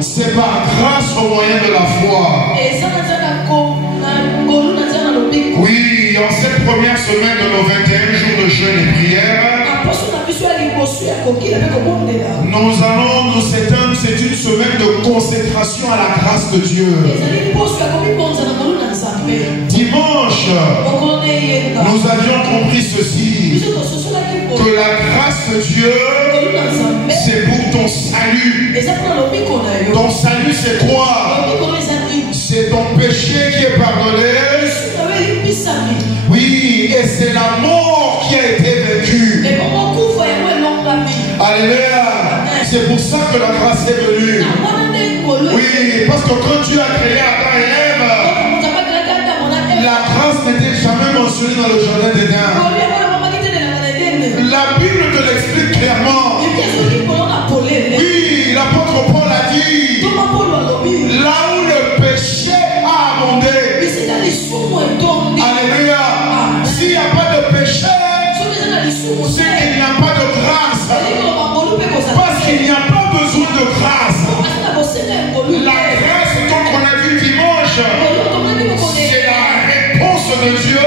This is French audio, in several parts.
C'est par grâce au moyen de la foi. Oui, en cette première semaine de nos 21 jours de jeûne et prière, nous allons nous éteindre. C'est une semaine de consécration à la grâce de Dieu. Dimanche, nous avions compris ceci, que la grâce de Dieu, c'est pour ton salut. Ton salut, c'est quoi? C'est ton péché qui est pardonné. Oui, et c'est la mort qui a été vaincue. Alléluia. C'est pour ça que la grâce est venue. Oui, parce que quand Dieu a créé Adam et Ève, la grâce n'était jamais mentionnée dans le jardin d'Éden. La Bible te l'explique clairement. Oui, l'apôtre Paul a dit, là où le péché a abondé, alléluia, s'il n'y a pas de péché, c'est qu'il n'y a pas de grâce. Parce qu'il n'y a pas besoin de grâce. La grâce, comme on a vu dimanche, c'est la réponse de Dieu,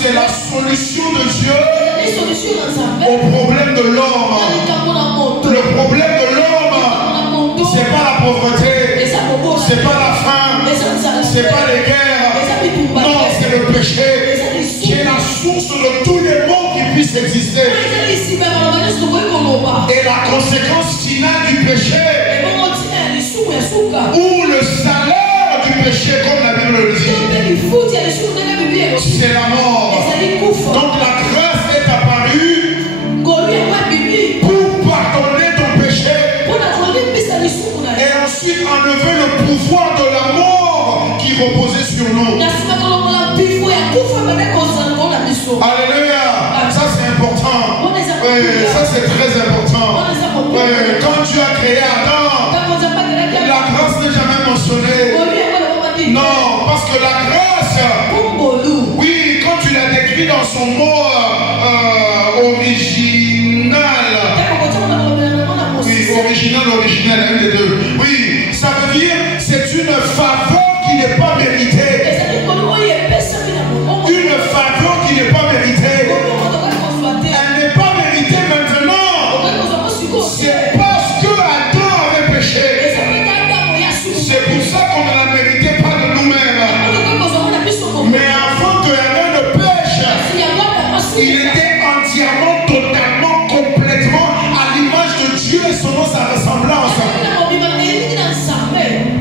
c'est la solution de Dieu au problème de l'homme. Le problème de l'homme, c'est pas la pauvreté, c'est pas la faim, c'est pas les guerres. Non, c'est le péché qui est la source de tous les maux qui puissent exister. Et la conséquence finale du péché, ou le salaire du péché, comme la Bible le dit, c'est la mort. Donc la grâce est apparue pour pardonner ton péché et ensuite enlever le pouvoir de la mort qui reposait sur nous. Alléluia. Ça c'est important. Ça c'est très important. Quand Dieu a créé Adam, la grâce n'est jamais mentionnée. Non, parce que la grâce, oui, quand tu l'as décrit dans son mot original, oui, original, un des deux. Oui, ça veut dire c'est une faveur qui n'est pas méritée. Une faveur qui n'est pas méritée. Elle n'est pas méritée maintenant. C'est parce que Adam avait péché. C'est pour ça qu'on ne la méritait pas de nous-mêmes. Mais avant que Adam ne pêche, il était entièrement, totalement, complètement à l'image de Dieu et selon sa ressemblance.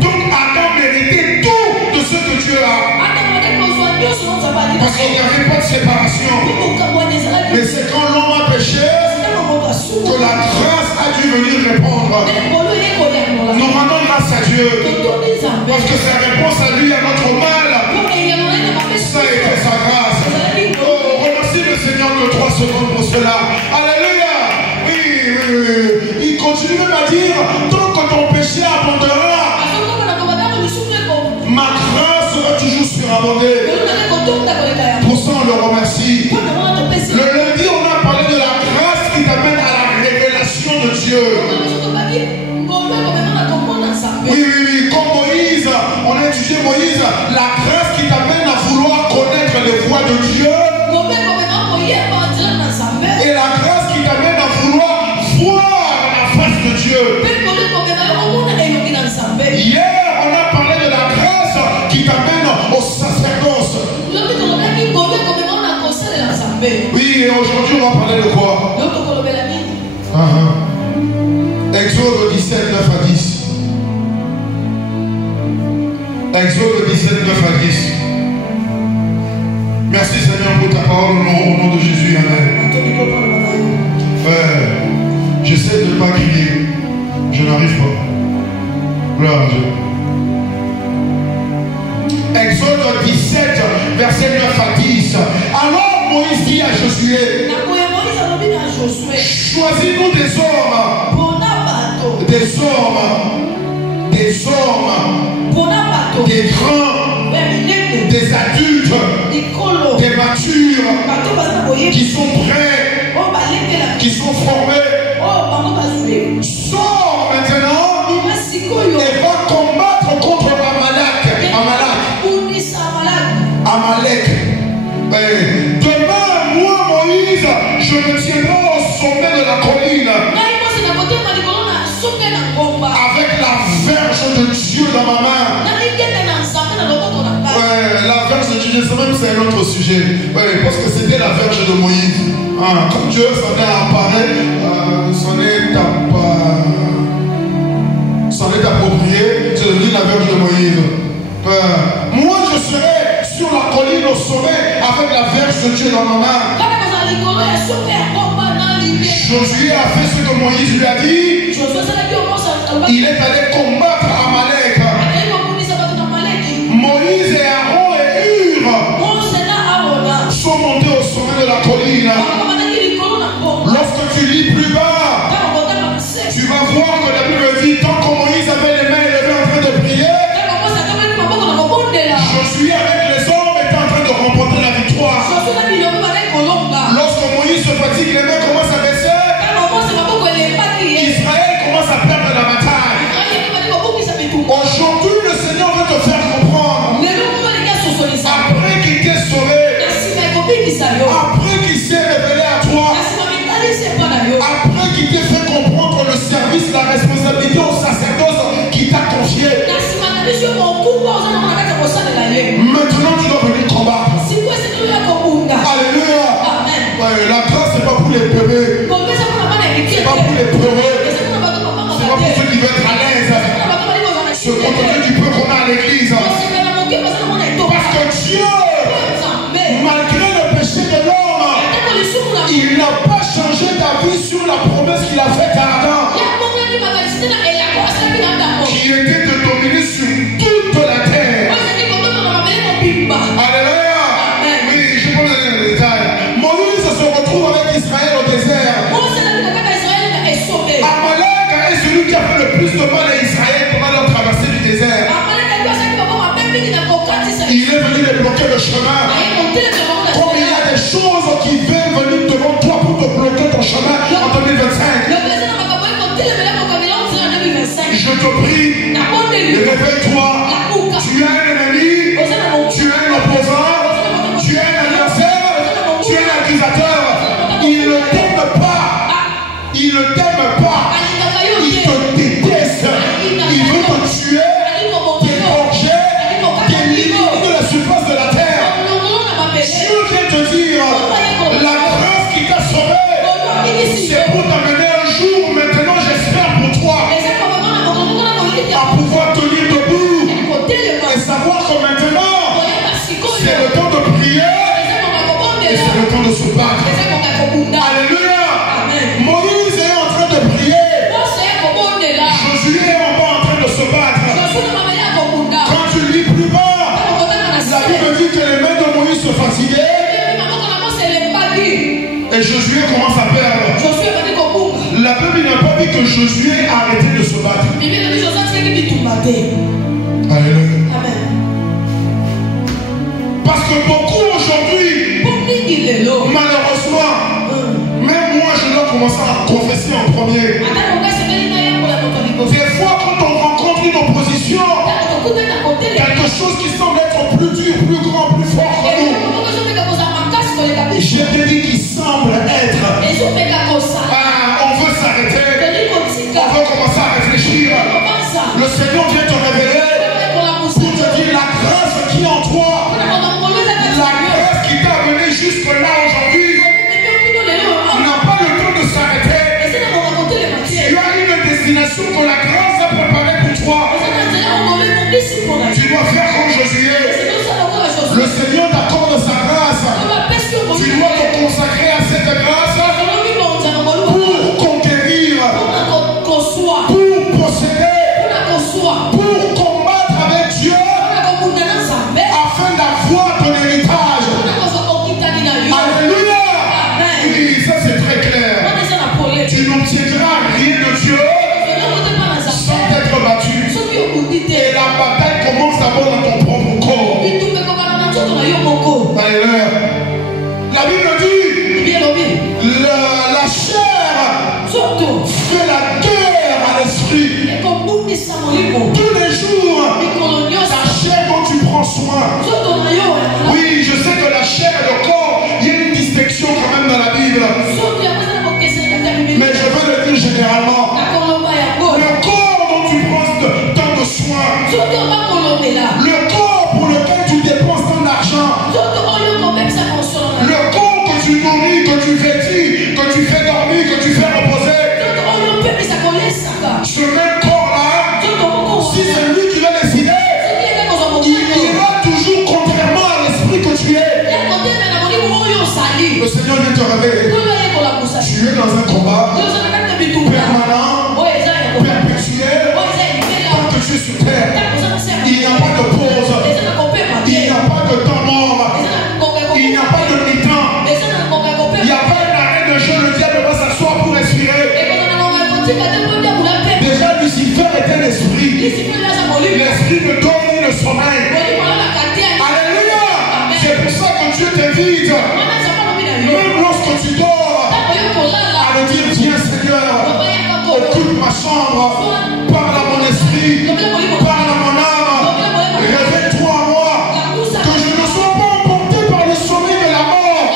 Donc Adam méritait tout de ce que Dieu a. Parce qu'il n'y avait pas de séparation. Mais c'est quand l'homme a péché que la grâce a dû venir répondre. Nous rendons grâce à Dieu. Parce que sa réponse à lui, à notre mal, ça a été sa grâce. Oh, remercie le Seigneur de 3 secondes pour cela. Alléluia. Oui. Il continue même à dire, tant que ton péché abondera, ma grâce va toujours surabonder. Pour ça, on le remercie. Le lundi, on a parlé de la grâce qui t'amène à la révélation de Dieu. Oui, comme Moïse, on a étudié Moïse, la grâce qui t'amène à vouloir connaître les voies de Dieu. Et la grâce qui t'amène à vouloir voir la face de Dieu. Hier, on a parlé de la grâce qui t'amène au sacerdoce. Oui, et aujourd'hui, on va parler de quoi? Exode 17, 9 à 10. Exode 17, 9 à 10. Merci Seigneur pour ta parole au nom de Jésus. Amen. J'essaie de ne pas crier. Je n'arrive pas. Gloire à Dieu. Exode 17, verset 9 à 10. Alors Moïse dit à Josué, choisis-nous des hommes, des grands, des adultes, des matures, qui sont prêts, qui sont formés. Sors maintenant Demain, moi, Moïse, je me tiendrai au sommet de la colline. Avec la verge de Dieu dans ma main. La verge de Dieu, je sais même que c'est un autre sujet. Parce que c'était la verge de Moïse. Quand Dieu s'en est apparu, s'en est approprié, c'est devenu la verge de Moïse. Moi, je serai sur la colline au sommet avec la verge de Dieu dans ma main. Josué a fait ce que Moïse lui a dit. Il est allé combattre Amalek. Moïse et Aaron et Hur sont montés au sommet de la colline. Lorsque tu lis plus bas, tu vas voir que la Bible dit tant que Moïse avait les mains élevées en train de prier, Josué avec les hommes était en train de remporter la victoire. Lorsque Moïse se fatigue, les mains commencent à baisser. Israël commence à perdre la bataille. Aujourd'hui, le Seigneur veut te faire comprendre. Après qu'il t'ait sauvé, après qu'il s'est révélé à toi, après qu'il t'ait fait comprendre le service, la responsabilité au sacerdoce qu'il t'a confié, maintenant tu dois venir combattre. Alléluia. La grâce, c'est pas pour les bébés, c'est pas pour les peureux, c'est pas pour ceux qui veulent être à l'aise, se contenter du peu qu'on a à l'église. Parce que Dieu, malgré le péché de l'homme, il n'a pas changé ta vie sur la promesse qu'il a faite à Adam, qui était de dominer sur toute la terre. Alléluia. Oui, je peux vous donner le détail. Moïse se retrouve avec Israël au désert. Amalek est celui qui a fait le plus de mal à Israël pendant leur traversée du désert. Il est venu les bloquer le chemin. Comme il y a des choses qui viennent venir devant toi pour te bloquer ton chemin en 2025. Je te prie, réveille-toi. Tu as un ennemi, tu as un opposant, tu as un adversaire, tu as un accusateur. Il ne t'aime pas. Il ne t'aime pas. Il te déteste. Il veut te tuer, t'égorger, t'éliminer de la surface de la terre. Dieu vient te dire, la grâce qui t'a sauvé, c'est pour t'amener un jour. Maintenant, j'espère pour toi à pouvoir tenir debout et savoir que maintenant, c'est le temps de prier et c'est le temps de se battre. Alléluia. Moïse est en train de prier. Josué est en bas en train de se battre. Quand tu lis plus bas, la Bible dit que les mains de Moïse se fatiguaient et Josué commence à perdre. La Bible n'a pas dit que Josué a arrêté de se battre. Alléluia. Parce que beaucoup aujourd'hui, malheureusement, même moi je dois commencer à confesser en premier. Des fois quand on rencontre une opposition, quelque chose qui semble être plus dur, plus grand, plus fort que nous, j'ai dit qu'il semble être, on veut s'arrêter, on veut commencer à réfléchir. Le Seigneur vient te révéler pour te dire la grâce qui est en toi, la grâce qui t'a amené jusque là aujourd'hui, n'a pas le temps de s'arrêter. Tu as une destination que la grâce a préparée pour toi. Tu dois faire comme Josué. Le Seigneur t'accorde sa grâce. Tu dois te consacrer à cette grâce pour conquérir, pour posséder, pour combattre avec Dieu afin d'avoir ton héritage. Alléluia. Oui, ça c'est très clair. Tu n'obtiendras rien de Dieu sans t'être battu. Et la bataille commence d'abord dans ton propre corps. Alléluia. La Bible dit la chair fait la guerre à l'esprit. Tous les jours, la chair dont tu prends soin. Oui, je sais que la chair et le corps chambre, parle à mon esprit, parle à mon âme, réveille-toi à moi, que je ne sois pas emporté par le sommeil de la mort.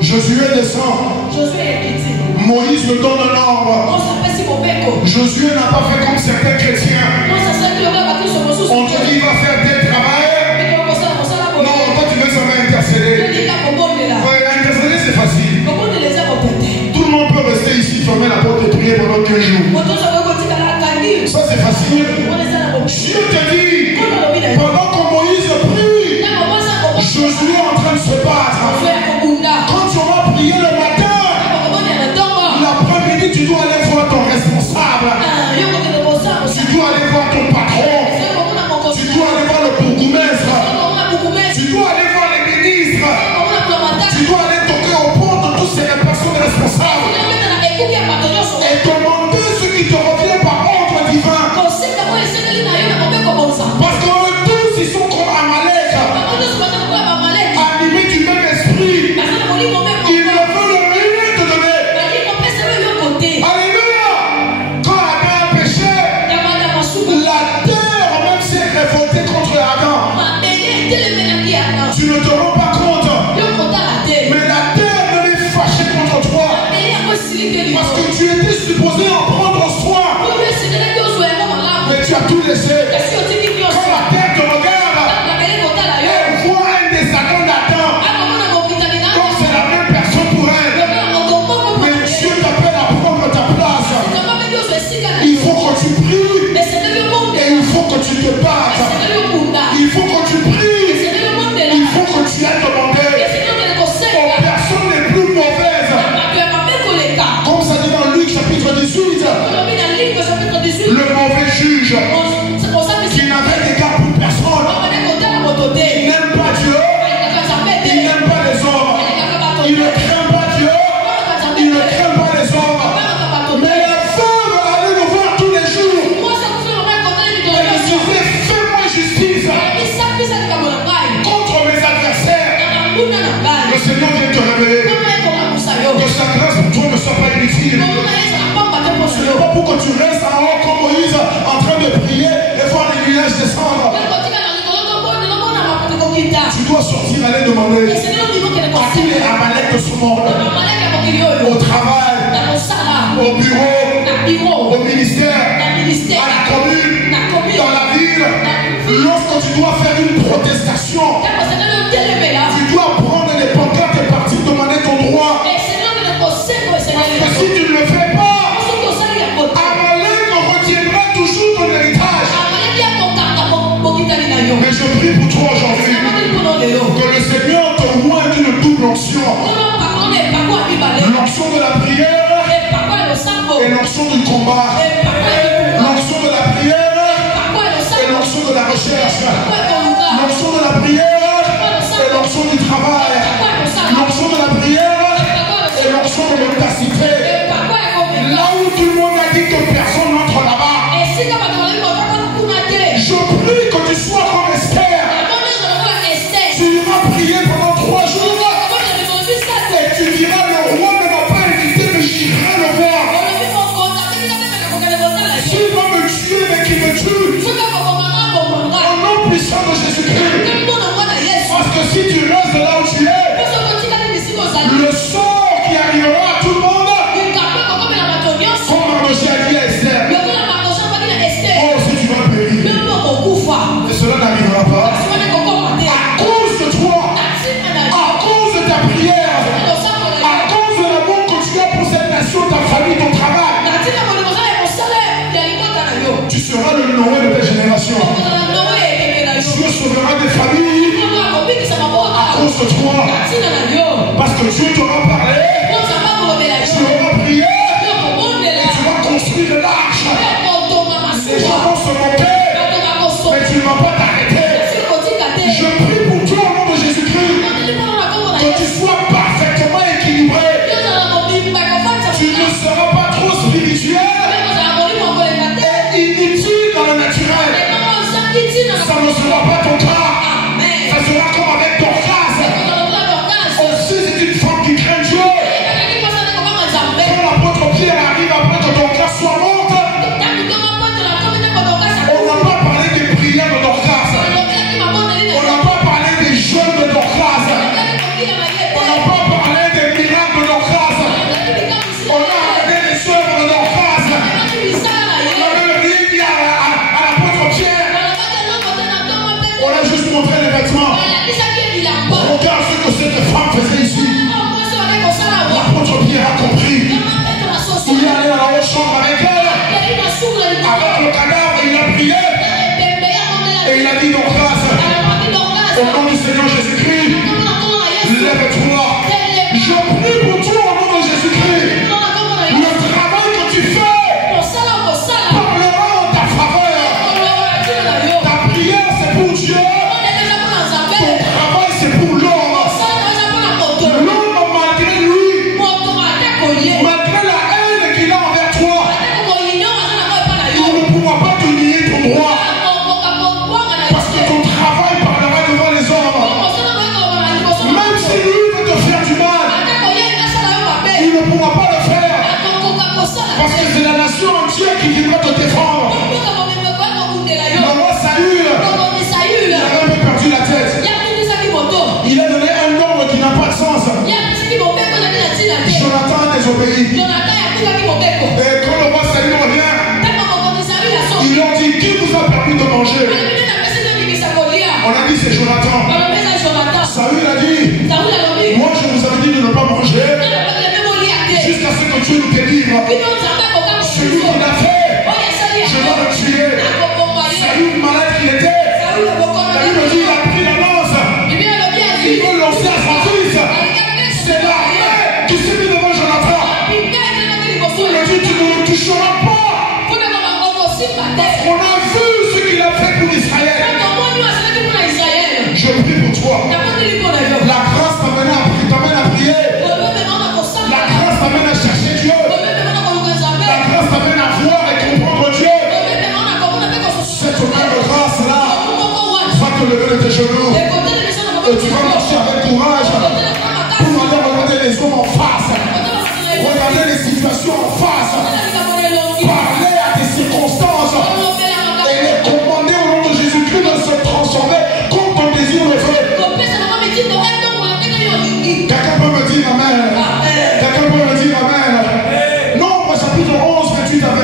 Josué descend. Moïse me donne un ordre. Josué n'a pas fait comme certains chrétiens. On te dit va faire tel travail. Non, toi tu veux seulement intercéder. Intercéder c'est facile. Tout le monde peut rester ici, fermer la porte et prier pendant 15 jours. Ça c'est facile. Dieu te dit, pendant que Moïse prie, Josué est en train de se battre. Quand tu auras prié le matin, l'après-midi tu dois aller voir ton responsable. Tu dois aller voir ton patron. Tu dois aller voir le bourgmestre. Tu dois aller voir les ministres. Tu dois aller toquer aux portes de toutes ces personnes responsables et demander ce qui te revient par ordre divin. Parce que tous ils sont comme Amalek, animés du même esprit. Ils ne veulent rien te donner. Alléluia. Quand Adam a péché, la terre même s'est révoltée contre Adam. Tu ne te rends pas compte, mais la terre ne est fâchée contre toi parce que tu étais supposé en prendre soin, mais tu as tout laissé. Quand la terre te regarde, elle voit un descendant d'Adam, donc c'est la même personne pour elle, mais Dieu t'appelle à prendre ta place. Il faut que tu pries et il faut que tu te battes. Il faut que tu pries, il faut que tu aies demandé aux personnes les plus mauvaises, comme ça dit dans Luc chapitre 18, le mauvais juge qui n'avait d'égard pour personne. Il n'aime pas Dieu, il n'aime pas les hommes, il ne craint pas Dieu, il ne craint pas les hommes, mais la femme allait nous voir tous les jours et me disait fais-moi justice contre mes adversaires. Le Seigneur vient te révéler que sa grâce pour toi ne soit pas inutile. Ce n'est pas pour que tu restes en haut comme Moïse en train de prier et voir les nuages descendre. Tu dois sortir, aller demander à tous les Amalek de ce monde, au travail, au bureau, au ministère, à la commune, dans la ville. Lorsque tu dois faire une protestation, tu dois prendre les pancartes et partir demander ton droit. Parce que si tu ne le fais pas, Amalek retiendra toujours ton héritage. Mais je prie pour toi aujourd'hui que le Seigneur te voie d'une double onction. L'onction de la prière et l'onction du combat. L'onction de la prière et l'onction de la recherche. L'onction de la prière et l'onction du travail. L'onction de la prière et l'onction de l'audacité. Là où tout le monde a dit que personne n'entre là-bas, je prie que tu sois comme Esther. Tu iras prier pendant 3 jours et tu diras le roi ne m'a pas invité mais j'irai le voir. chambre avec elle. Avec le cadavre, il a prié. Et il a dit donc grâce. Au nom du Seigneur Jésus-Christ, lève-toi. Je prie pour toi au nom de Jésus-Christ. Le travail que tu fais parlera en ta faveur. Ta prière, c'est pour Dieu. Ton travail, c'est pour l'homme. L'homme, malgré lui, malgré la haine qu'il a envers toi, il ne pourra pas te nier ton droit. Parce que ton travail parlera devant les hommes. Même si lui veut te faire du mal, il ne pourra pas le faire. Parce que c'est la nation entière qui viendra te défendre. Le roi Saül, il a même perdu la tête. Il a donné un ordre qui n'a pas de sens. Jonathan a désobéi. Et quand le roi Saül revient, il leur dit: qui vous a permis de manger? On a dit: c'est Jonathan. Saül a dit: moi je vous avais dit de ne pas manger jusqu'à ce que Dieu nous délivre. Celui qui l'a fait, je dois le tuer. Saül, malade qu'il était, la Bible dit: il a pris la lance, il veut lancer à son fils. C'est l'armée qui s'est mis devant Jonathan. Il a dit: tu ne le toucheras pas. On a vu ce qu'il a fait pour Israël. Je prie pour toi. La grâce t'amène à prier. La grâce t'amène à chercher Dieu. La grâce t'amène à voir et comprendre Dieu. Cette main de grâce-là va te lever de tes genoux. Et tu vas marcher avec courage pour aller regarder les hommes en face. Regarder les situations en face. Parler à tes circonstances. Et les commander au nom de Jésus-Christ de se transformer comme ton désir le veut. Quelqu'un peut me dire amen. Quelqu'un peut me dire amen. Nombre chapitre 11, 28 à 29.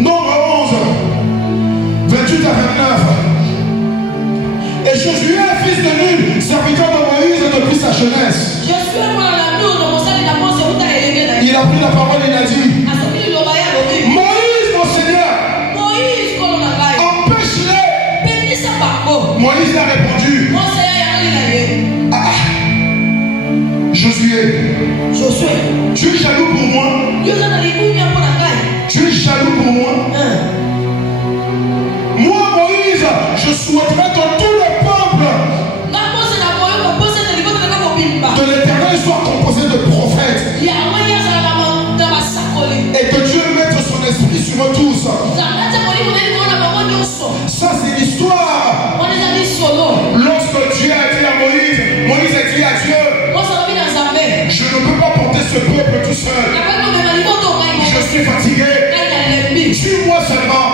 Nombre 11, 28 à 29. Et Josué, fils de Nun, serviteur de Moïse depuis sa jeunesse, il a pris la parole et il a dit: Moïse, mon Seigneur, empêche-les. Moïse a répondu: Josué, tu es jaloux pour moi? Tu es jaloux pour moi? Moi, Moïse, je souhaiterais que tout le peuple de l'Éternel soit composé de prophètes. Et que Dieu mette son esprit sur eux tous. Ça, c'est l'histoire. Lorsque Dieu a dit à Moïse, Moïse a dit à Dieu: je ne peux pas porter ce peuple tout seul. Je suis fatigué. Suis-moi seulement.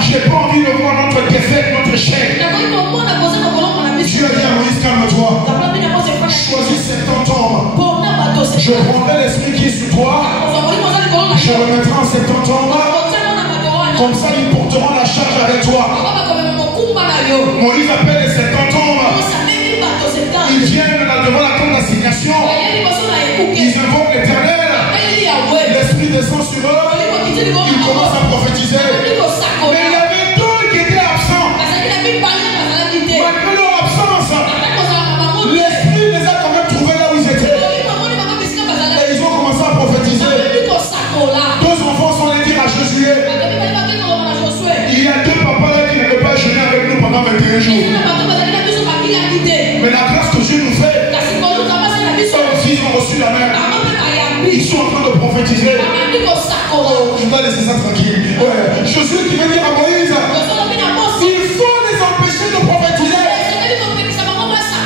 Je n'ai pas envie de voir notre défaite, notre échec. Dieu a dit à Moïse: calme-toi. Choisis 70 hommes. Je prendrai l'esprit qui est sur toi. Je le mettrai en 70 hommes. Comme ça, ils porteront la charge avec toi. Moïse appelle les 70 hommes. Ils viennent devant la tente d'assignation. Ils invoquent l'Éternel. L'esprit descend sur eux. Ils commencent à prophétiser. Mais il y avait deux qui étaient absents. Malgré leur absence, l'esprit les a quand même trouvés là où ils étaient. Et ils ont commencé à prophétiser. Deux enfants sont allés dire à Josué: il y a deux papas là qui ne veulent pas jeûner avec nous pendant 21 jours. Mais la grâce que Dieu nous fait, eux aussi ils ont reçu la même. Ils sont en train de prophétiser. Oh, je dois laisser ça tranquille. Ouais. Josué qui veut dire à Moïse: il faut les empêcher de prophétiser.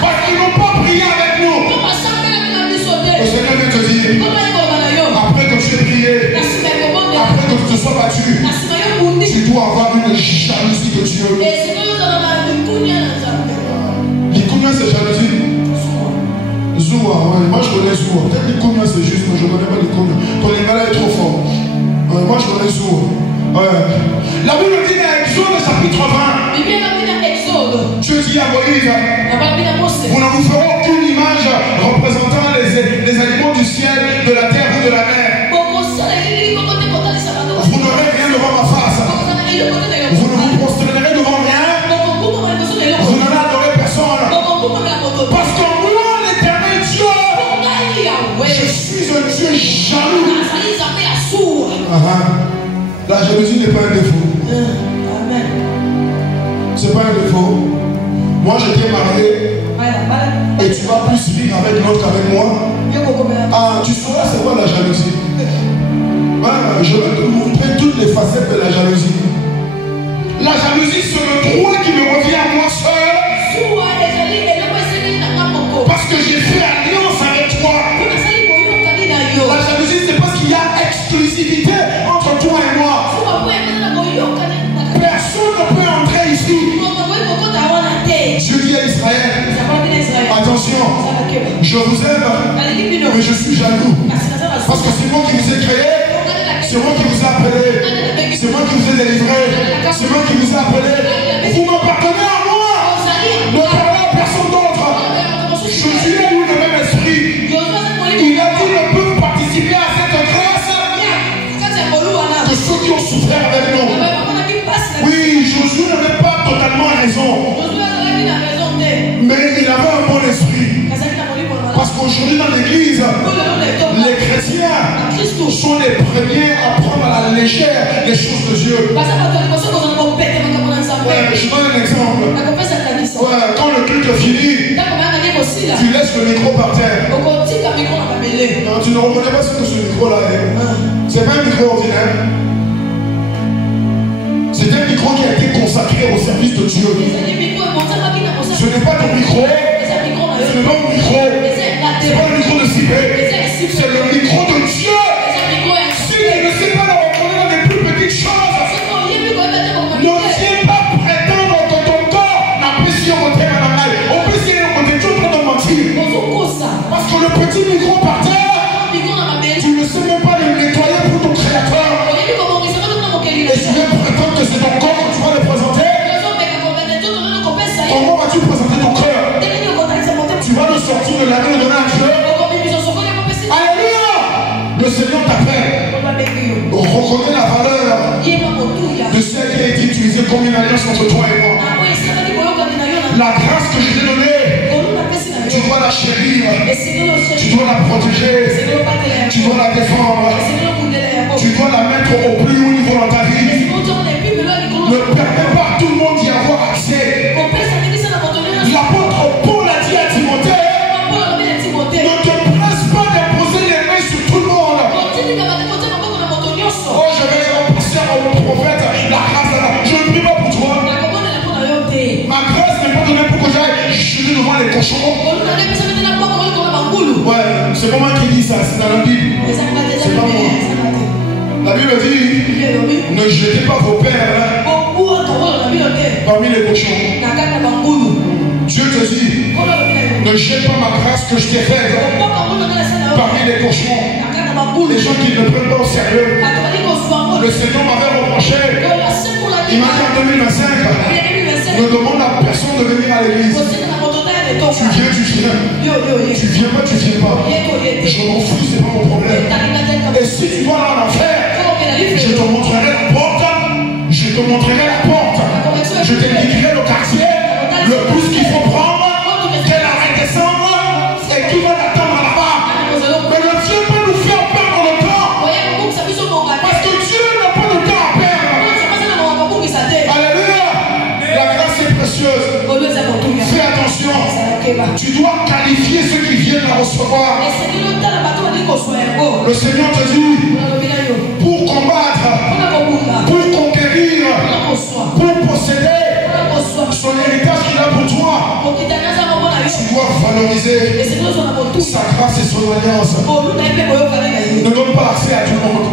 Parce qu'ils n'ont pas prié avec nous. Le Seigneur vient te dire: après que tu aies prié, après que tu te sois battu, tu dois avoir une jalousie de Dieu. L'Ikoumia, c'est jalousie. Zoua, ouais. Moi je connais Zoua. Peut-être l'Ikoumia c'est juste, mais je ne connais pas l'Ikoumia. Ton lingala est trop fort. Ouais, moi je connais Zoua. Ouais. La Bible dit dans Exode chapitre 20. Dieu dit à Moïse: vous ne vous ferez aucune image représentant les animaux du ciel, de la terre jaloux. La jalousie n'est pas un défaut. Amen. C'est pas un défaut. Moi je t'ai marié et tu vas plus vivre avec l'autre qu'avec moi. Ah, tu sauras c'est quoi la jalousie. Je vais te montrer toutes les facettes de la jalousie. La jalousie, c'est le droit qui me revient à moi seul. Parce que j'ai fait alliance avec toi. La jalousie, c'est parce qu'il y a exclusivité entre toi et moi. Personne ne peut entrer ici. Dieu dit à Israël, attention, je vous aime, mais je suis jaloux. Parce que c'est moi qui vous ai créé, c'est moi qui vous ai appelé, c'est moi qui vous ai délivré, c'est moi qui vous ai appelé. Vous m'appartenez à moi. Ne parlez à personne d'autre. Je suis là où le même esprit. Il a dit ne peut participer à cette grâce que ceux qui ont souffert avec nous. Oui, Josué n'avait pas totalement raison. Mais il avait un bon esprit. Parce qu'aujourd'hui dans l'église, les chrétiens sont les premiers à prendre à la légère les choses de Dieu. Je donne un exemple. Quand le culte finit, tu laisses le micro par terre. Non, tu ne reconnais pas ce que ce micro-là est. C'est pas un micro ordinaire. C'est un micro qui a été consacré au service de Dieu. Ce n'est pas ton micro. Ce n'est pas mon micro. Ce n'est pas le micro de Sibé. C'est le micro de Dieu. Si tu ne sais pas le reconnaître dans les plus petites choses, ne viens pas prétendre que ton corps n'a pas si on monte à la main. On peut essayer de monter tout le temps de mentir. Parce que le petit micro par terre, tu ne sais même pas le nettoyer pour ton créateur. Et tu viens prétendre que c'est ton corps que tu vas le présenter. Comment vas-tu présenter ton cœur? Tu vas le sortir de la main de donner à Dieu. Alléluia. Le Seigneur t'appelle. Reconnais la valeur de celle qui a été utilisée comme une alliance entre toi et moi. La grâce que je t'ai donnée, tu dois la chérir, tu dois la protéger, tu dois la défendre, tu dois la mettre au plus haut niveau dans ta vie. Ne permets pas à tout le monde d'y avoir accès. L'apôtre Paul a dit à Timothée, ne te presse pas d'imposer les mains sur tout le monde. Oh, je vais passer à mon prophète, la grâce, je ne prie pas pour toi. Ma grâce n'est pas donnée pour que j'aille juger devant les cochons. Ouais, c'est pas moi qui dis ça, c'est dans la Bible. C'est pas moi. La Bible dit, ne jetez pas vos pères parmi les cochons. Dieu te dit, ne jette pas ma grâce que je t'ai faite parmi les cochons. Les gens qui ne prennent pas au sérieux. Le Seigneur m'avait reproché. Il m'a dit en 2025, ne demande à personne de venir à l'église. Tu viens, tu viens. Tu viens pas, tu viens pas. Je m'en fous, c'est pas mon problème. Et si tu vas dans l'enfer, je te montrerai la porte. Je te montrerai la porte. Je t'indiquerai le quartier, le bus qu'il faut prendre, qu'elle arrête de descendre et qui va l'attendre là-bas. Mais ne viens pas nous faire perdre le temps. Parce que Dieu n'a pas de temps à perdre. Alléluia. La grâce est précieuse. Fais attention. Tu dois qualifier ceux qui viennent la recevoir. Le Seigneur te dit, pour combattre, pour conquérir, pour posséder son héritage qu'il a pour toi, tu dois valoriser sa grâce et son alliance. Ne donne pas accès à tout le monde.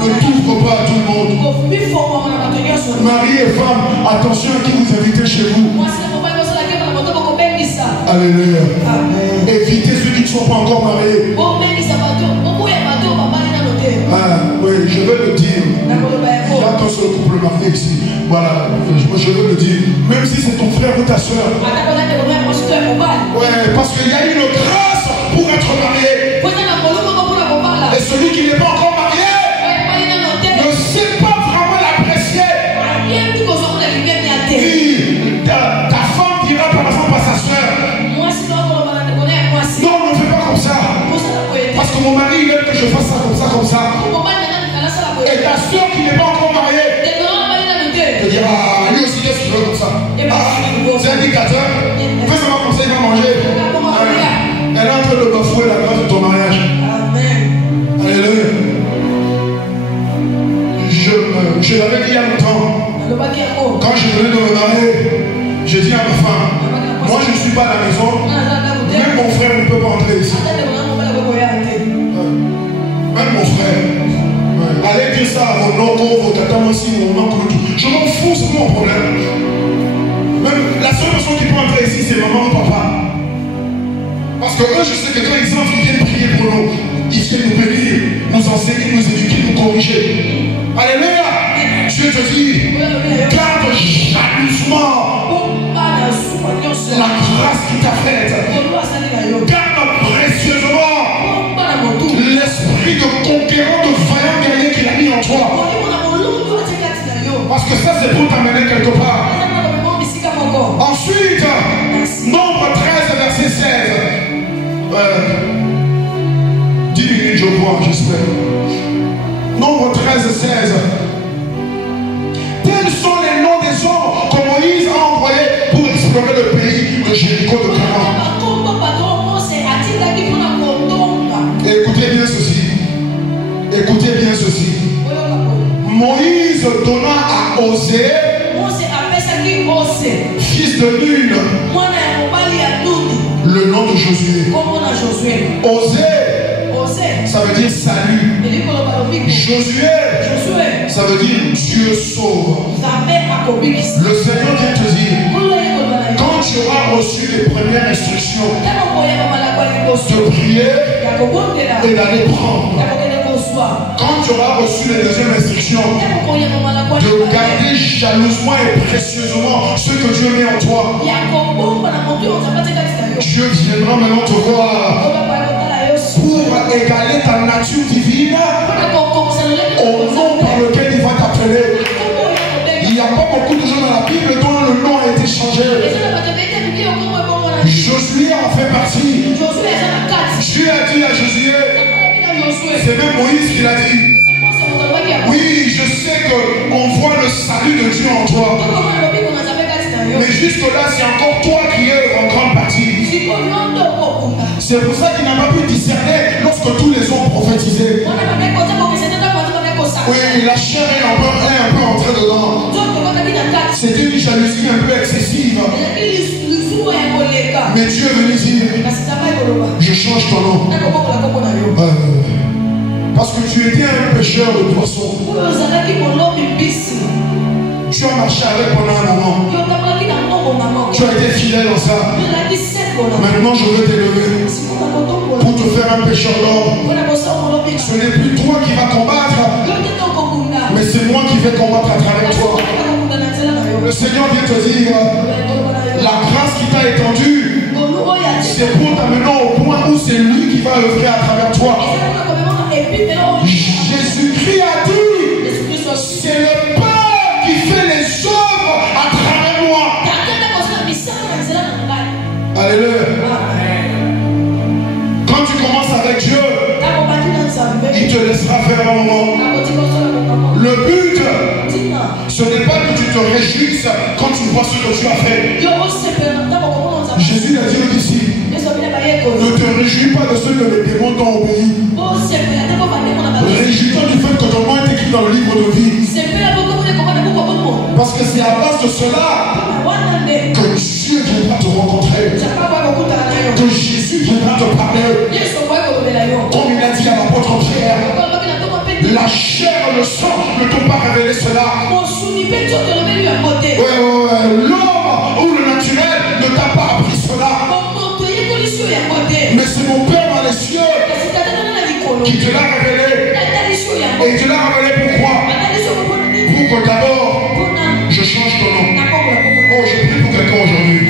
Ne t'ouvre pas à tout le monde. Mari et femme, attention à qui vous invitez chez vous. Alléluia. Évitez ceux qui ne sont pas encore mariés. Ah, oui, je veux le dire. Il n'y a qu'un seul couple marié ici. Voilà, je veux le dire. Même si c'est ton frère ou ta soeur. Ouais, parce qu'il y a une grâce pour être marié. Et celui qui n'est pas encore marié ne sait pas vraiment l'apprécier. Oui, ta femme dira par exemple à sa soeur, non, ne fais pas comme ça. Parce que mon mari il aime que je fasse ça comme ça, comme ça. Et ta soeur qui n'est pas encore mariée te dira, ah, lui aussi, qu'est-ce qu'il veut comme ça? Ah, c'est un dictateur. Fais seulement comme ça, il va manger. Elle est en train de bafouer la grâce de ton mariage. Amen. Alléluia. Je l'avais dit il y a longtemps. Quand je venais de me marier, j'ai dit à ma femme, moi je ne suis pas à la maison. Même mon frère ne peut pas entrer ici. Même mon frère. Allez dire ça à mon oncle, vos tatas, aussi, mon oncle. Je m'en fous, c'est mon problème. Même la seule personne qui peut entrer ici, c'est maman ou papa. Parce que eux, je sais que quand ils entrent, ils viennent prier pour nous. Ils viennent nous bénir, nous enseigner, nous éduquer, nous corriger. Alléluia. Dieu te dit, garde jalousement la grâce qui t'a faite. Garde précieusement l'esprit de conquérant, de vaillant guerrier qu'il a mis en toi. Parce que ça, c'est pour t'amener quelque part. Ensuite, Nombre 13, verset 16. 10 minutes, je vois, j'espère. Nombre 13, 16. Tels sont les noms des hommes que Moïse a envoyés pour explorer le pays de Jéricho de Canaan. Et écoutez bien ceci. Écoutez bien ceci. Moïse donna à Osée, fils de Nun, le nom de Josué. Osée, ça veut dire salut. Josué, ça veut dire Dieu sauve. Le Seigneur vient te dire, quand tu auras reçu les premières instructions de prier et d'aller prendre, quand tu auras reçu les deuxièmes instructions de garder jalousement et précieusement ce que Dieu met en toi, Dieu viendra maintenant te voir pour égaler ta nature divine au nom par lequel il va t'appeler. Il n'y a pas beaucoup de gens dans la Bible dont le nom a été changé. Josué en fait partie. Dieu a dit à Josué, c'est même Moïse qui l'a dit. Oui, je sais qu'on voit le salut de Dieu en toi. Mais jusque-là, c'est encore toi qui es en grande partie. C'est pour ça qu'il n'a pas pu discerner lorsque tous les ont prophétisé. Oui, la chair est un peu entrée dedans. C'était une jalousie un peu excessive. Mais Dieu est venu dire, je change ton nom. Parce que tu étais un pécheur de poisson. Tu as marché avec pendant un moment. Tu as été fidèle en ça. Maintenant je veux t'élever pour te faire un pécheur d'or. Ce n'est plus toi qui vas combattre, mais c'est moi qui vais combattre à travers toi. Le Seigneur vient te dire, la grâce qui t'a étendue, c'est pour t'amener au point où c'est lui qui va œuvrer à travers toi. Jésus-Christ a dit, c'est le Père qui fait les œuvres à travers moi. Alléluia. Quand tu commences avec Dieu, il te laissera faire un moment. Le but, ce n'est pas que tu te réjouisses quand tu vois ce que tu as fait. Jésus a dit ici, ne te réjouis pas de ce que les démons t'ont obéi. Réjouis-toi du fait que ton nom est écrit dans le livre de vie. Parce que c'est à base de cela que Dieu viendra te rencontrer. Que Jésus viendra te parler. Comme il a dit à l'apôtre Pierre, la chair et le sang ne t'ont pas révélé cela. L'homme ou le naturel ne t'a pas appris cela. Mais c'est mon Père dans les cieux qui te l'a révélé. Et il te l'a révélé pourquoi? Pour que d'abord je change ton nom. Oh, je prie pour quelqu'un aujourd'hui.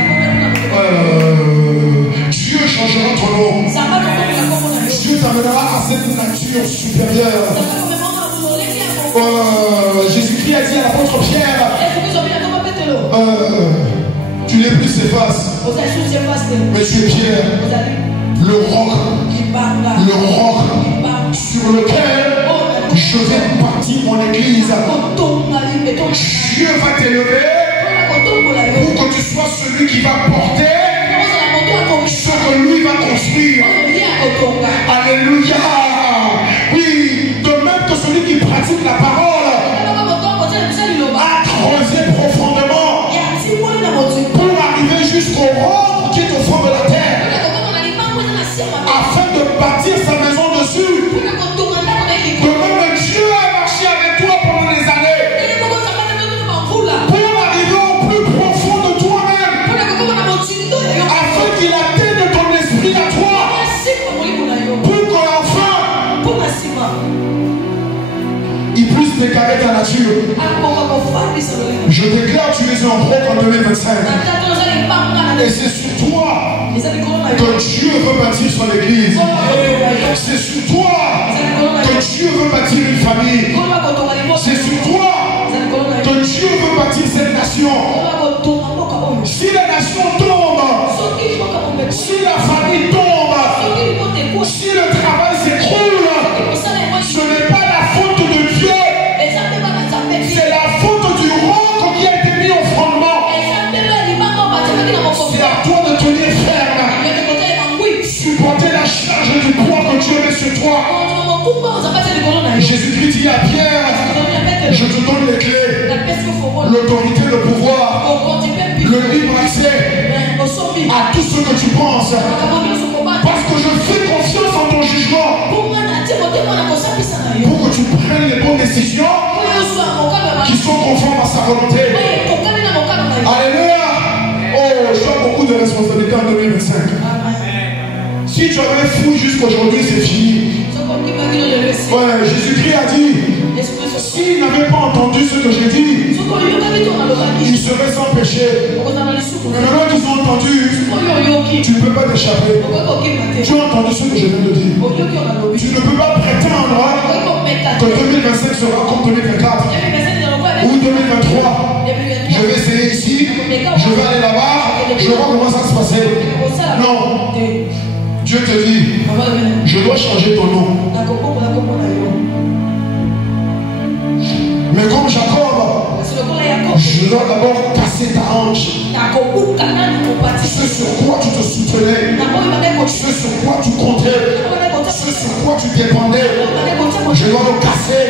Dieu changera ton nom. Dieu t'amènera à cette nature supérieure. Jésus-Christ a dit à l'apôtre Pierre, tu n'es plus Céphas, mais tu es Pierre, le roc celui qui va porter ce que lui va construire. Alléluia. Oui, de même que celui qui pratique la parole a creusé profondément pour arriver jusqu'au roc qui est au fond de la terre, afin de bâtir sa maison dessus. De même, Dieu a marché avec toi pendant des années pour arriver au plus profond de toi-même, afin qu'il atteigne ton esprit à toi, pour qu'enfin il puisse déclarer ta nature. Je déclare tu es un propre en 2025. Et c'est sur toi que Dieu veut bâtir son église. C'est sur toi que Dieu veut bâtir une famille. C'est sur toi que Dieu veut bâtir cette nation. Si la nation tombe, si la famille tombe, si le travail s'écroule, ce n'est pas la faute de Dieu. C'est la faute du roc qui a été mis au fondement. C'est à toi de tenir ferme. Supporter la charge du poids que Dieu met sur toi. Jésus-Christ dit à Pierre, je te donne les clés, l'autorité, le pouvoir, le libre accès à tout ce que tu penses. Parce que je fais confiance en ton jugement. Pour que tu prennes les bonnes décisions qui sont conformes à sa volonté. Alléluia. Oh, je as beaucoup de responsabilités en 2025. Si tu avais fouillé jusqu'aujourd'hui, c'est fini. Ouais, Jésus-Christ a dit, s'il n'avait pas entendu ce que j'ai dit, il serait sans péché. Mais maintenant qu'ils ont entendu, tu ne peux pas t'échapper. Tu as entendu ce que je viens de dire. Tu ne peux pas prétendre que 2025 sera comme 2024 ou 2023. Je vais essayer ici, je vais aller là-bas, je vais voir comment ça va se passer. Non. Dieu te dit, je dois changer ton nom. Mais comme Jacob, je dois d'abord passer ta hanche. Ce sur quoi tu te soutenais, ce sur quoi tu comptais, ce sur quoi tu dépendais, je dois le casser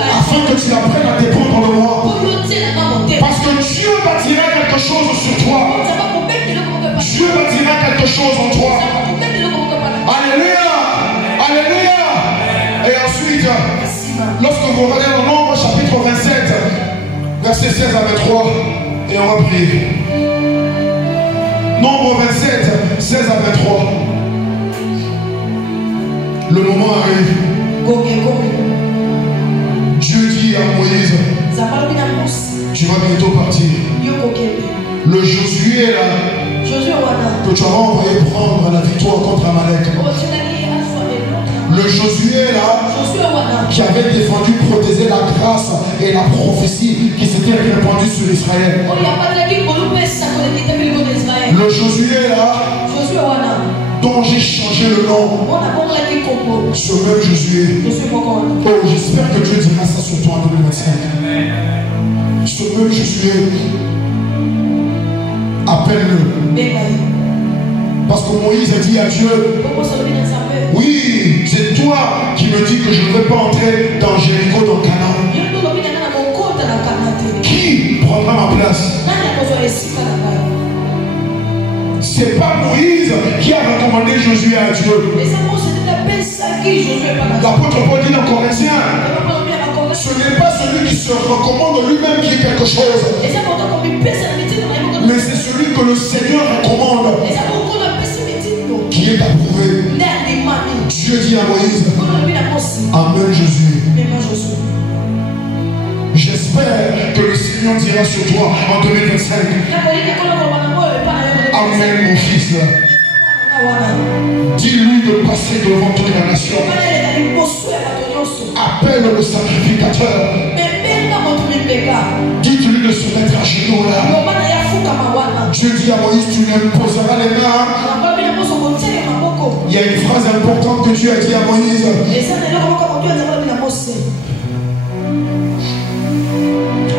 afin que tu apprennes à dépendre de moi. Parce que Dieu bâtira quelque chose sur toi. Dieu bâtira quelque chose en toi. Alléluia. Alléluia. Et ensuite, lorsque vous regardez le Nombre chapitre 27, verset 16 à 23, et on va prier. Nombre 27, 16 à 23. Le moment arrive. Dieu dit à Moïse, tu vas bientôt partir. Le Josué là, que tu as envoyé prendre la victoire contre Amalek. Le Josué là, qui avait défendu, protéger la grâce et la prophétie qui s'était répandue sur Israël. Le Josué là, dont j'ai changé le nom. Ce même Josué. Oh, j'espère que Dieu dira ça sur toi en 2025. Ce même Josué, appelle-le. Parce que Moïse a dit à Dieu, oui, c'est toi qui me dis que je ne vais pas entrer dans Jéricho, dans Canaan. Qui prendra ma place? C'est pas Moïse qui a recommandé Josué à Dieu. L'apôtre Paul dit dans Corinthiens, ce n'est pas celui qui se recommande lui-même qui est quelque chose, mais c'est celui que le Seigneur recommande qui est approuvé. Dieu dit à Moïse, Amen Jésus. J'espère que le Seigneur dira sur toi en 2025, Amen mon fils. Dis-lui de passer devant toute la nation. Appelle le sacrificateur. Dites-lui de se mettre à genoux là. Dieu dit à Moïse, tu m'imposeras les mains. Il y a une phrase importante que Dieu a dit à Moïse.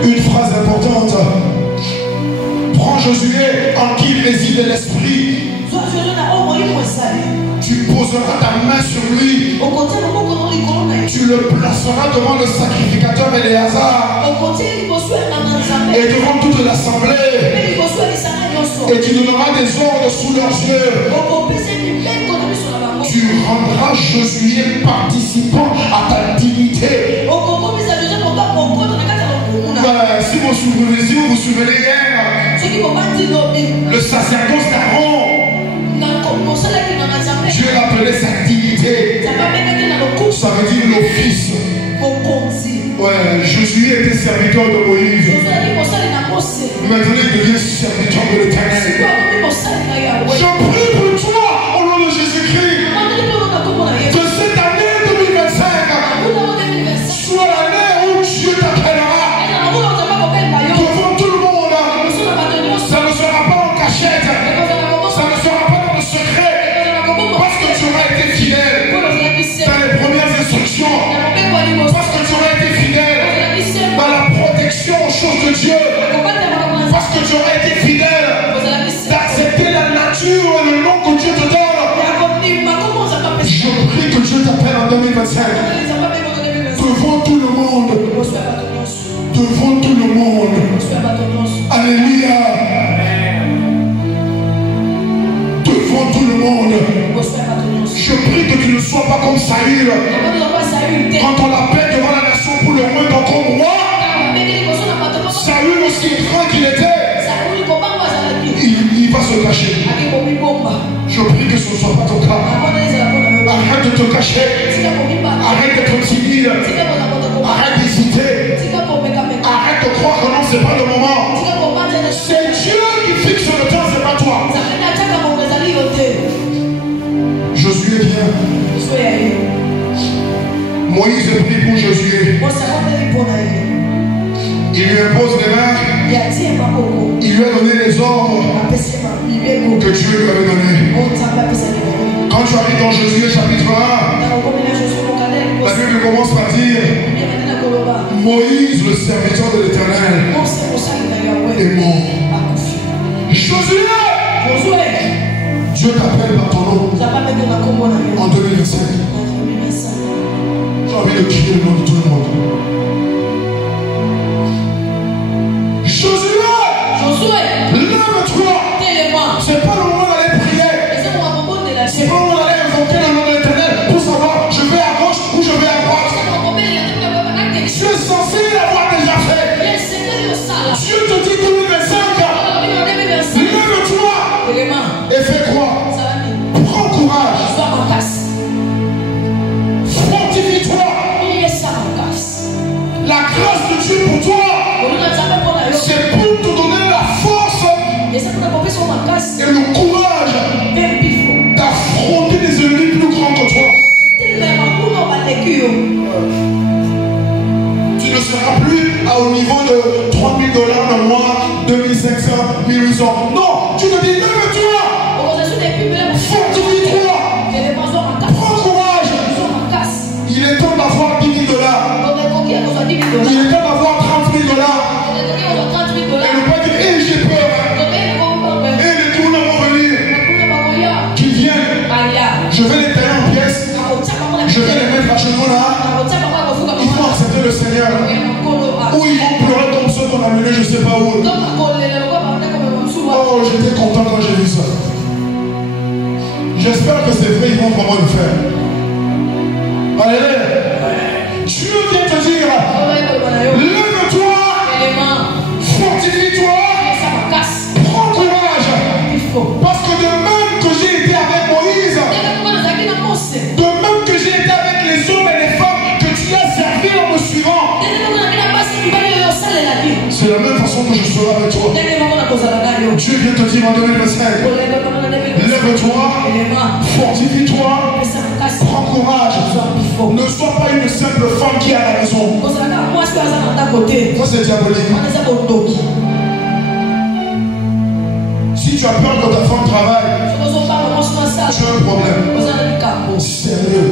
Une phrase importante. Prends Josué en revêtu de l'esprit, tu poseras ta main sur lui. Tu le placeras devant le sacrificateur Éléazar et devant toute l'assemblée. Et tu donneras des ordres sous leurs yeux. Tu rendras Josué participant à ta dignité. Si vous vous souvenez hier, le sacerdoce d'Aaron, Dieu l'appelait sa dignité. Ça veut dire l'office. Ouais, Josué était serviteur de Moïse. Maintenant il devient serviteur de l'Éternel. Je prie pour toi au nom de Jésus-Christ que cette année 2025 soit l'année où Dieu t'appellera devant tout le monde. Ça ne sera pas en cachette, ça ne sera pas dans le secret, parce que tu auras été fidèle dans les premières instructions, parce que tu auras été fidèle dans la protection aux choses de Dieu, parce que tu auras été fidèle d'accepter la nature et le nom que Dieu te donne. Je prie que Dieu t'appelle en 2025 devant tout le monde. Devant tout le monde. Alléluia. Devant tout le monde. Je prie que tu ne sois pas comme Saül. Quand on l'appelle devant la nation pour le roi comme roi, Saül, aussi grand qu'il était, il va se cacher. Je prie que ce ne soit pas ton cas. Arrête de te cacher. Arrête d'être timide. Arrête d'hésiter. Arrête de croire que non, ce n'est pas le moment. C'est Dieu qui fixe le temps, ce n'est pas toi. Josué vient. Moïse prie pour Josué. Il lui impose les mains. Il lui a donné les ordres que Dieu lui avait donnés. Quand tu arrives dans Josué chapitre 1, la Bible commence par dire Moïse, le serviteur de l'Éternel, est mort. Josué, Dieu t'appelle par ton nom en 2025. J'ai envie de crier le nom de tout le monde. Josué, lève-toi. C'est pas le moment d'aller prier. C'est pas le moment d'aller invoquer le nom de l'Éternel pour savoir je vais à gauche ou je vais à droite. Tu es censé l'avoir déjà fait. Dieu te dit 2025. Lève-toi et fais quoi? Prends courage. Fortifie-toi. La grâce de Dieu pour toi, c'est pour te donner la force et le courage d'affronter des ennemis plus grands que toi. Tu ne seras plus au niveau de $3 000 le mois, 2500, 1800. Non, tu te dis lève-toi, fortifie-toi, prends courage. Il est temps d'avoir $10 000. Il est temps d'avoir $30 000. Et ne pas dire hey, j'ai peur. Et les tournants vont venir. Qui viennent. Je vais les tailler en pièces. Je vais les mettre à genoux là. Ils vont accepter le Seigneur. Ou ils vont pleurer comme ceux qu'on a menés je ne sais pas où. Oh, j'étais content quand j'ai vu ça. J'espère que c'est vrai, ils vont vraiment le faire. Alléluia. Dieu vient te dire lève-toi, fortifie-toi, prends courage. Parce que de même que j'ai été avec Moïse, de même que j'ai été avec les hommes et les femmes que tu as servi en me suivant, c'est la même façon que je serai avec toi. Dieu vient te dire en 2025 lève-toi, fortifie-toi, prends courage. Ne sois pas une simple femme qui est à la maison. Ça c'est diabolique. Si tu as peur que ta femme travaille, tu as un problème. Sérieux.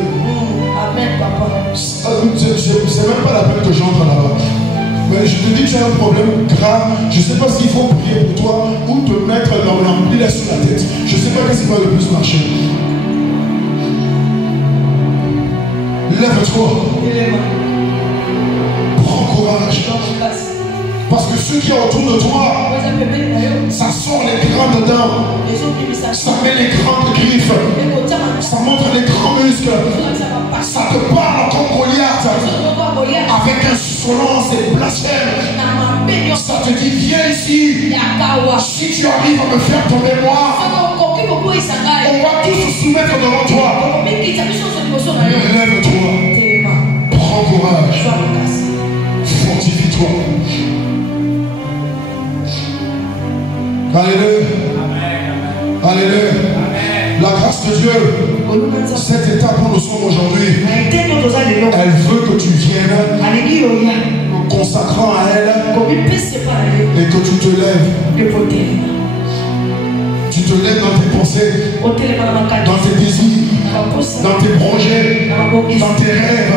Amen, papa. C'est même pas la peine que j'entre là-bas. Mais je te dis que tu as un problème grave. Je ne sais pas s'il faut prier pour toi ou te mettre dans l'ampli sur la tête. Je ne sais pas qu'est-ce qui va le plus marcher. Lève-toi. Prends courage. Parce que ceux qui sont autour de toi, ça sort les grandes dents, ça met les grandes griffes, ça montre les grands muscles, ça te parle comme Goliath, avec insolence et blasphème. Ça te dit, viens ici. Si tu arrives à me faire tomber moi, on va tous se soumettre devant toi. Lève-toi. Prends courage. Fortifie-toi. Alléluia. Alléluia. La grâce de Dieu, cette étape où nous sommes aujourd'hui, elle veut que tu viennes consacrant à elle et que tu te lèves. Tu te lèves dans tes pensées, dans tes désirs, dans tes projets, dans tes rêves,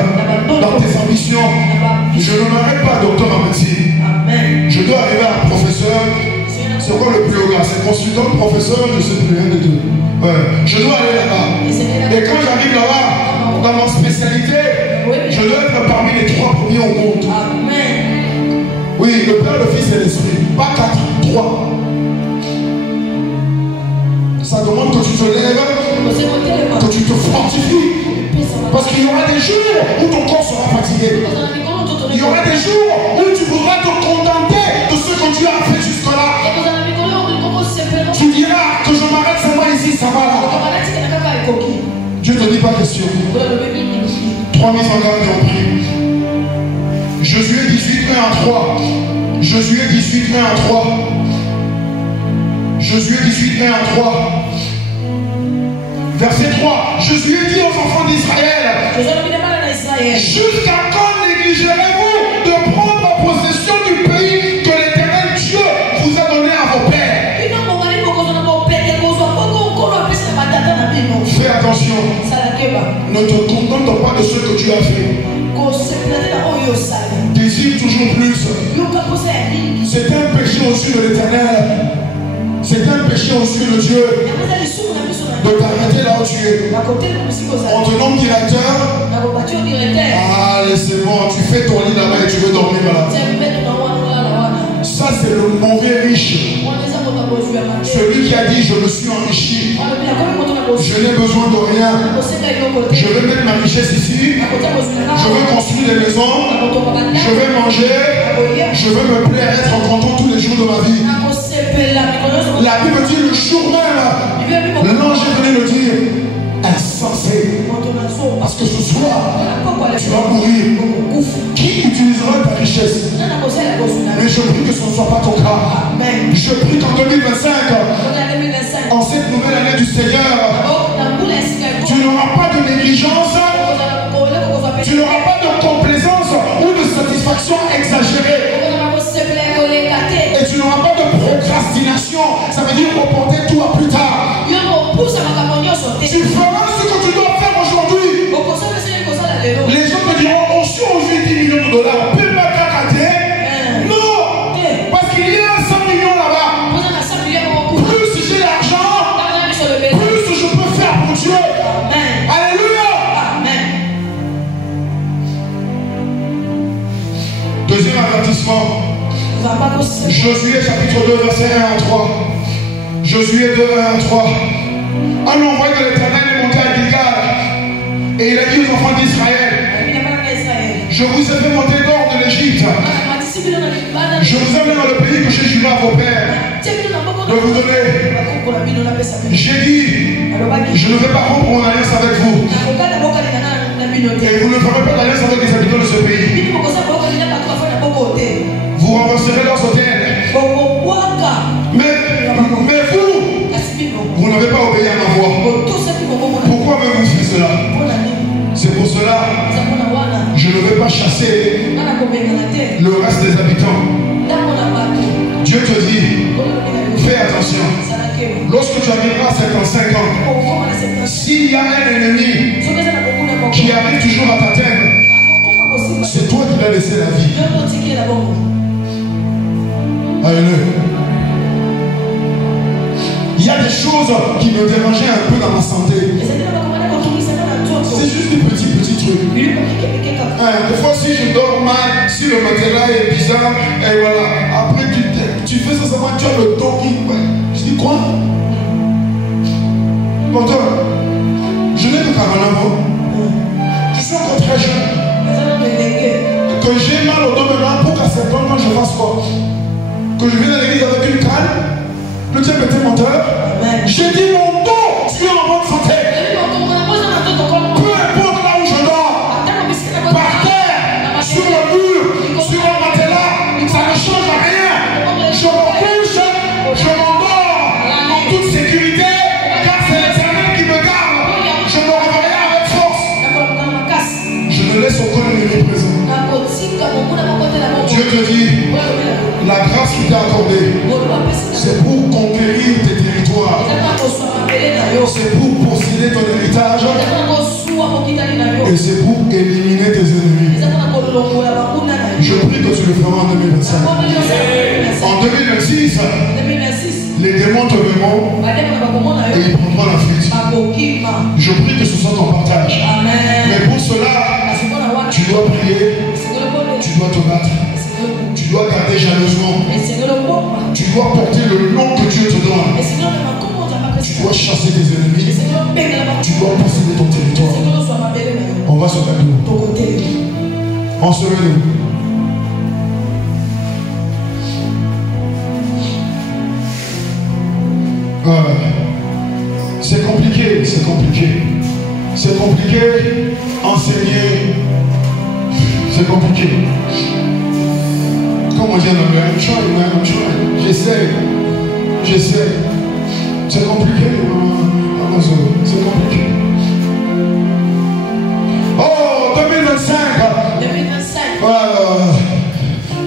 dans tes ambitions. Je ne m'arrête pas docteur en médecine. Je dois arriver à professeur. C'est quoi le plus haut gars? C'est consultant, professeur, je ne sais plus rien de tout. Ouais. Je dois aller là-bas. Et quand j'arrive là-bas, dans ma spécialité, je dois être parmi les 3 premiers au monde. Amen. Oui, le Père, le Fils et l'Esprit. Pas 4, 3. Ça demande que tu te lèves, que tu te fortifies. Parce qu'il y aura des jours où ton corps sera fatigué. Il y aura des jours où tu voudras te contenter de ce que tu as fait jusque-là. Tu diras que je m'arrête seulement ici, ça va là. Dieu ne te dit pas question. 3 mises en garde et on prie. Josué 18, 1 à 3. Josué 18, 1 à 3. Josué 18, 1 à 3. Verset 3. Josué dit aux enfants d'Israël, jusqu'à quand négligerez-vous de prendre possession du pays que l'Éternel Dieu vous a donné à vos pères? Fais attention. Ne te contente pas de ce que tu as fait. Désire toujours plus. C'est un péché au-dessus de l'Éternel. C'est un péché au-dessus de Dieu de t'arrêter là où tu es. On te nomme directeur. Allez, c'est bon, tu fais ton lit là-bas et tu veux dormir là. Ça, c'est le mauvais riche. Celui qui a dit je me suis enrichi. Je n'ai besoin de rien. Je vais mettre ma richesse ici. Je veux construire des maisons. Je vais manger. Je veux me plaire, être content tous les jours de ma vie. La Bible dit le jour même, l'ange est venu le dire, insensé. Parce que ce soir, tu vas mourir. Qui utilisera ta richesse? Mais je prie que ce ne soit pas ton cas. Je prie qu'en 2025, en cette nouvelle année du Seigneur, tu n'auras pas de négligence, tu n'auras pas de complaisance ou de satisfaction exagérée. Et tu n'auras pas de procrastination. Ça veut dire reporter tout à plus tard. Tu feras ce que tu dois faire aujourd'hui. Les gens te diront, on suit aujourd'hui 10 millions de dollars. On peut pas cacater. Non. Parce qu'il y a 100 millions là-bas. Plus j'ai l'argent, plus je peux faire pour Dieu. Alléluia. Deuxième avertissement. Josué chapitre 2 verset 1 à 3. Josué 2 1 à 3. Un envoyé de l'Éternel est monté à Gilgal et il a dit aux enfants d'Israël, je vous ai fait monter d'or de l'Égypte. Je vous ai mis dans le pays que j'ai juré à vos pères de vous donner. J'ai dit, je ne vais pas rompre mon alliance avec vous. Et vous ne ferez pas d'alliance avec les habitants de ce pays. Vous renverserez leurs hôtels. Mais vous n'avez pas obéi à ma voix. Pourquoi me faites cela? C'est pour cela je ne vais pas chasser le reste des habitants. Dieu te dit, fais attention. Lorsque tu arriveras à 55 ans, s'il y a un ennemi qui arrive toujours à t'atteindre, c'est toi qui vas laisser la vie. Alléluia. Il y a des choses qui me dérangeaient un peu dans ma santé. C'est juste des petits trucs. Des fois, si je dors mal, si le matelas est bizarre, et voilà. Après, tu fais ça seulement, tu as le dos qui. Je dis quoi? Pourtant, je n'ai que 49 ans. Je suis encore très jeune. Que j'ai mal au dos maintenant pour qu'à 7 ans, je fasse quoi? Que je vienne à l'église avec une canne, le Dieu était menteur. J'ai dit mon dos, tu es en bonne santé. Peu importe là où je dors, par terre, sur le mur, sur un matelas, ça ne change rien. Je me couche, je m'endors en toute sécurité, car c'est l'Éternel qui me garde. Je me réveille avec force. Je ne laisse aucun ennemi présent. Dieu te dit, la grâce qui t'est accordée, c'est pour conquérir tes territoires. C'est pour posséder ton héritage. Et c'est pour éliminer tes ennemis. Je prie que tu le feras en 2025. En 2026, les démons te verront et ils prendront la fuite. Je prie que ce soit ton partage. Mais pour cela, tu dois prier, tu dois te battre. Tu dois garder jalousement. Tu dois porter le nom que Dieu te donne. Tu dois chasser tes ennemis. Tu dois posséder ton territoire. On va se mettre debout. On se met debout. C'est compliqué, c'est compliqué. C'est compliqué. Enseigner, c'est compliqué. Comment dire, I'm trying. J'essaie. C'est compliqué, c'est compliqué. Oh, 2025.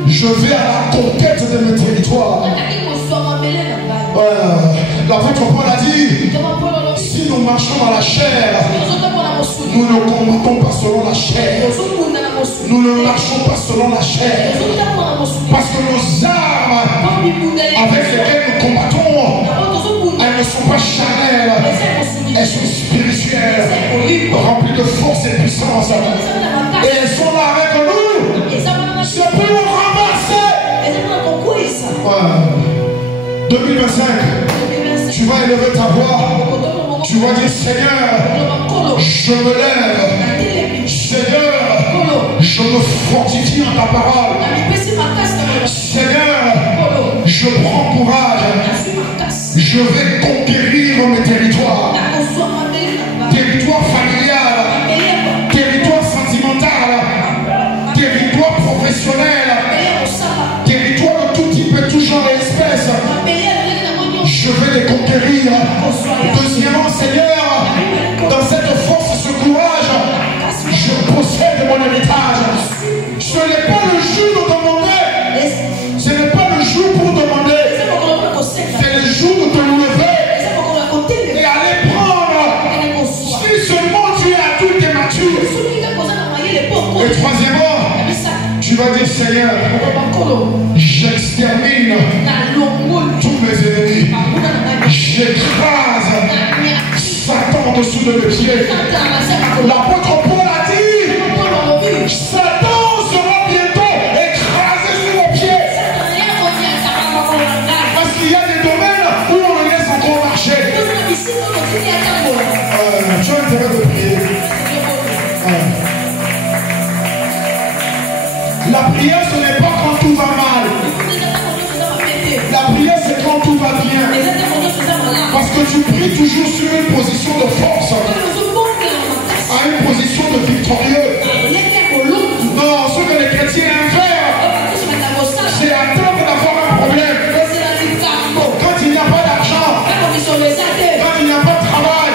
Je vais à la conquête de mes territoires. L'apôtre Paul a dit, si nous marchons dans la chair, nous ne combattons pas selon la chair. Nous ne marchons pas selon la chair. Parce que nos armes avec lesquelles nous combattons, elles ne sont pas charnelles, elles sont spirituelles, remplies de force et de puissance. Et elles sont là avec nous. C'est pour nous ramasser. 2025, tu vas élever ta voix. Tu vas dire, Seigneur, je me lève. Seigneur, je me fortifie en ta parole. Seigneur, je prends courage. Je vais conquérir mes territoires. Territoire familial, territoire sentimental, territoire professionnel, territoire de tout type et tout genre et espèce. Je vais les conquérir. Deuxièmement, Seigneur, dans cette force, ce courage, je possède mon héritage. Ce n'est pas le jour de demander. Ce n'est pas le jour pour demander. C'est le jour de te lever et aller prendre. Si seulement tu es adulte et mature. Et troisièmement, tu vas dire, Seigneur, j'extermine tous mes ennemis. J'écrase Satan en dessous de mes pieds. L'apôtre Paul a dit, Satan sera bientôt écrasé sous vos pieds. Parce qu'il y a des domaines où on le laisse encore marcher. Tu as intérêt de prier. La prière, ce n'est pas quand tout va mal. La prière, c'est quand tout va bien. Parce que tu pries toujours sur une position de force, à une position de victorieux. Non, ce que les chrétiens aiment faire, c'est attendre d'avoir un problème. Quand il n'y a pas d'argent, quand il n'y a pas de travail,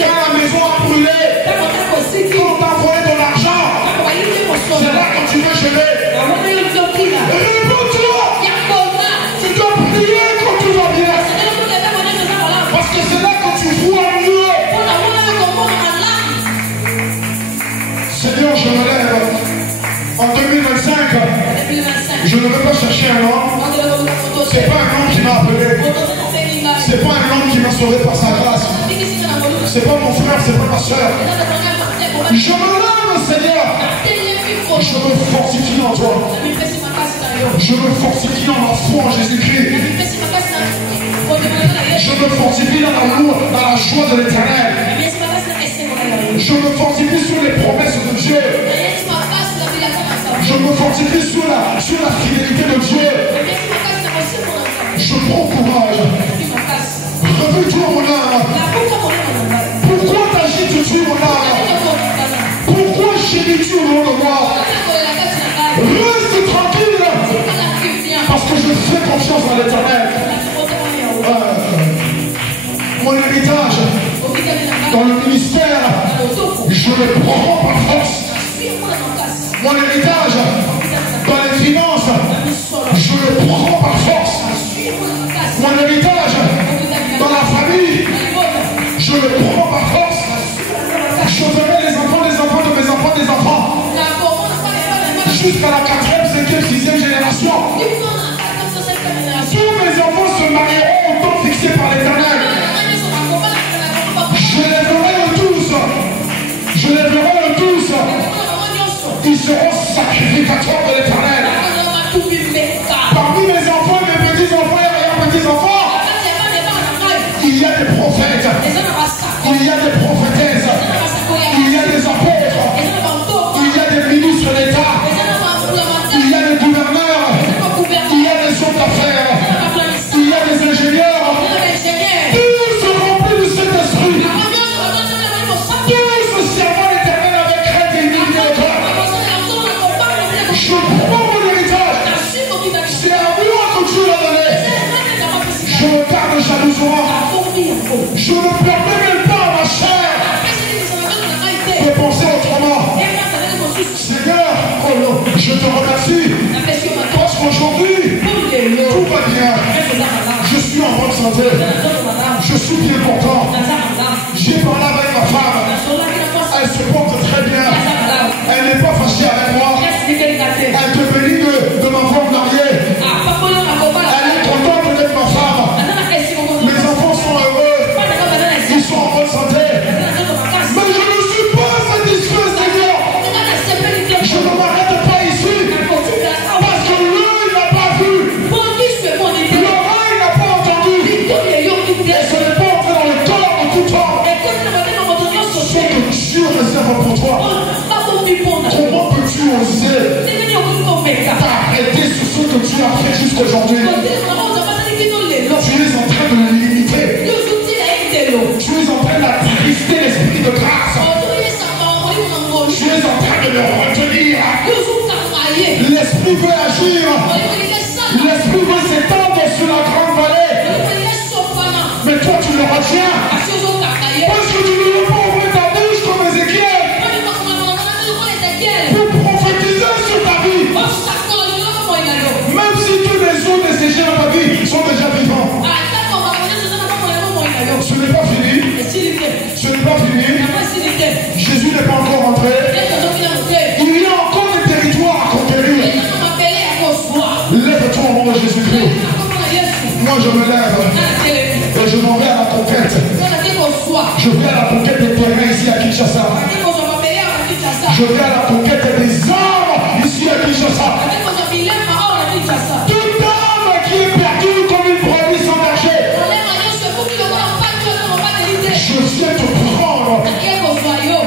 quand la maison a brûlé, quand on t'a volé ton argent, c'est là quand tu veux geler. Réponds-toi. Tu dois prier quand tout va bien. Parce que c'est là que tu vois mieux. En 2025, je ne veux pas chercher un homme. C'est pas un homme qui m'a appelé. C'est pas un homme qui m'a sauvé par sa grâce. C'est pas mon frère, c'est pas ma soeur. Je me lève, Seigneur. Je me fortifie en toi. Je me fortifie dans ma foi en Jésus-Christ. Je me fortifie dans l'amour, dans la joie de l'Éternel. Je me fortifie sur les promesses de Dieu. Je me fortifie sur la fidélité de Dieu. Je prends courage. Revis-toi mon âme. Pourquoi t'agites-tu mon âme? Pourquoi gémis-tu au nom de moi? Reste tranquille. Parce que je fais confiance à l'Éternel. Mon héritage dans le ministère, je le prends par force. Mon héritage dans les finances, je le prends par force. Mon héritage dans la famille, je le prends par force. Je verrai les enfants de mes enfants, des enfants. Jusqu'à la 4e, 5e, 6e génération. Tous mes enfants se marieront au temps fixé par l'Éternel. Je les verrai tous. Je les verrai tous. Ils seront sacrificateurs de l'Éternel. Parmi mes enfants et mes petits-enfants et arrière-petits-enfants, il y a des prophètes. Il y a des prophétesses. Il y a des apôtres. Il y a des ministres d'État. Il y a des gouverneurs. Il y a des hommes d'affaires. Il y a des ingénieurs. Tous remplis de cet esprit. Tous servant l'Éternel avec crainte et humilité. Je prends mon héritage. C'est à moi que Dieu l'a donné. Je me garde jalousement. Je ne permets même pas à ma chair de penser autrement. Seigneur, je te remercie. Parce qu'aujourd'hui, tout va bien. Je suis en bonne santé. Je suis bien content. J'ai parlé avec ma femme. Elle se porte très bien. Elle n'est pas fâchée avec moi. Elle te bénit de m'avoir marié. Elle est contente d'être ma femme. Mes enfants sont heureux. Ils sont en bonne santé. Mais je ne suis pas satisfait, Seigneur. Je ne m'arrête pas ici. Parce que l'œil n'a pas vu. L'oreille n'a pas entendu. Et ce n'est pas entré dans le corps de tout homme. Ce que Dieu réserve pour toi. Comment peux-tu oser t'arrêter sur ce que tu as fait jusqu'aujourd'hui? Tu es en train de le limiter. Tu es en train d'attrister l'esprit de grâce. Tu es en train de le retenir. L'esprit veut agir. L'esprit veut s'étendre sur la grande vallée. Mais toi tu le retiens. Parce que tu ne veux pas ouvrir ta bouche comme Ézéchiel pour prophétiser sur ta vie. Même si tous les autres desséchés dans ta vie sont déjà vivants. Ce n'est pas fini. Ce n'est pas fini. Jésus n'est pas encore rentré. Il y a encore des territoires à conquérir. Lève-toi au nom de Jésus-Christ. Moi je me lève et je m'en vais à la conquête. Je vais à la conquête des terrains ici à Kinshasa. Je vais à la conquête des âmes ici à Kinshasa. Toute âme qui est perdue comme une brebis sans berger. Je viens te prendre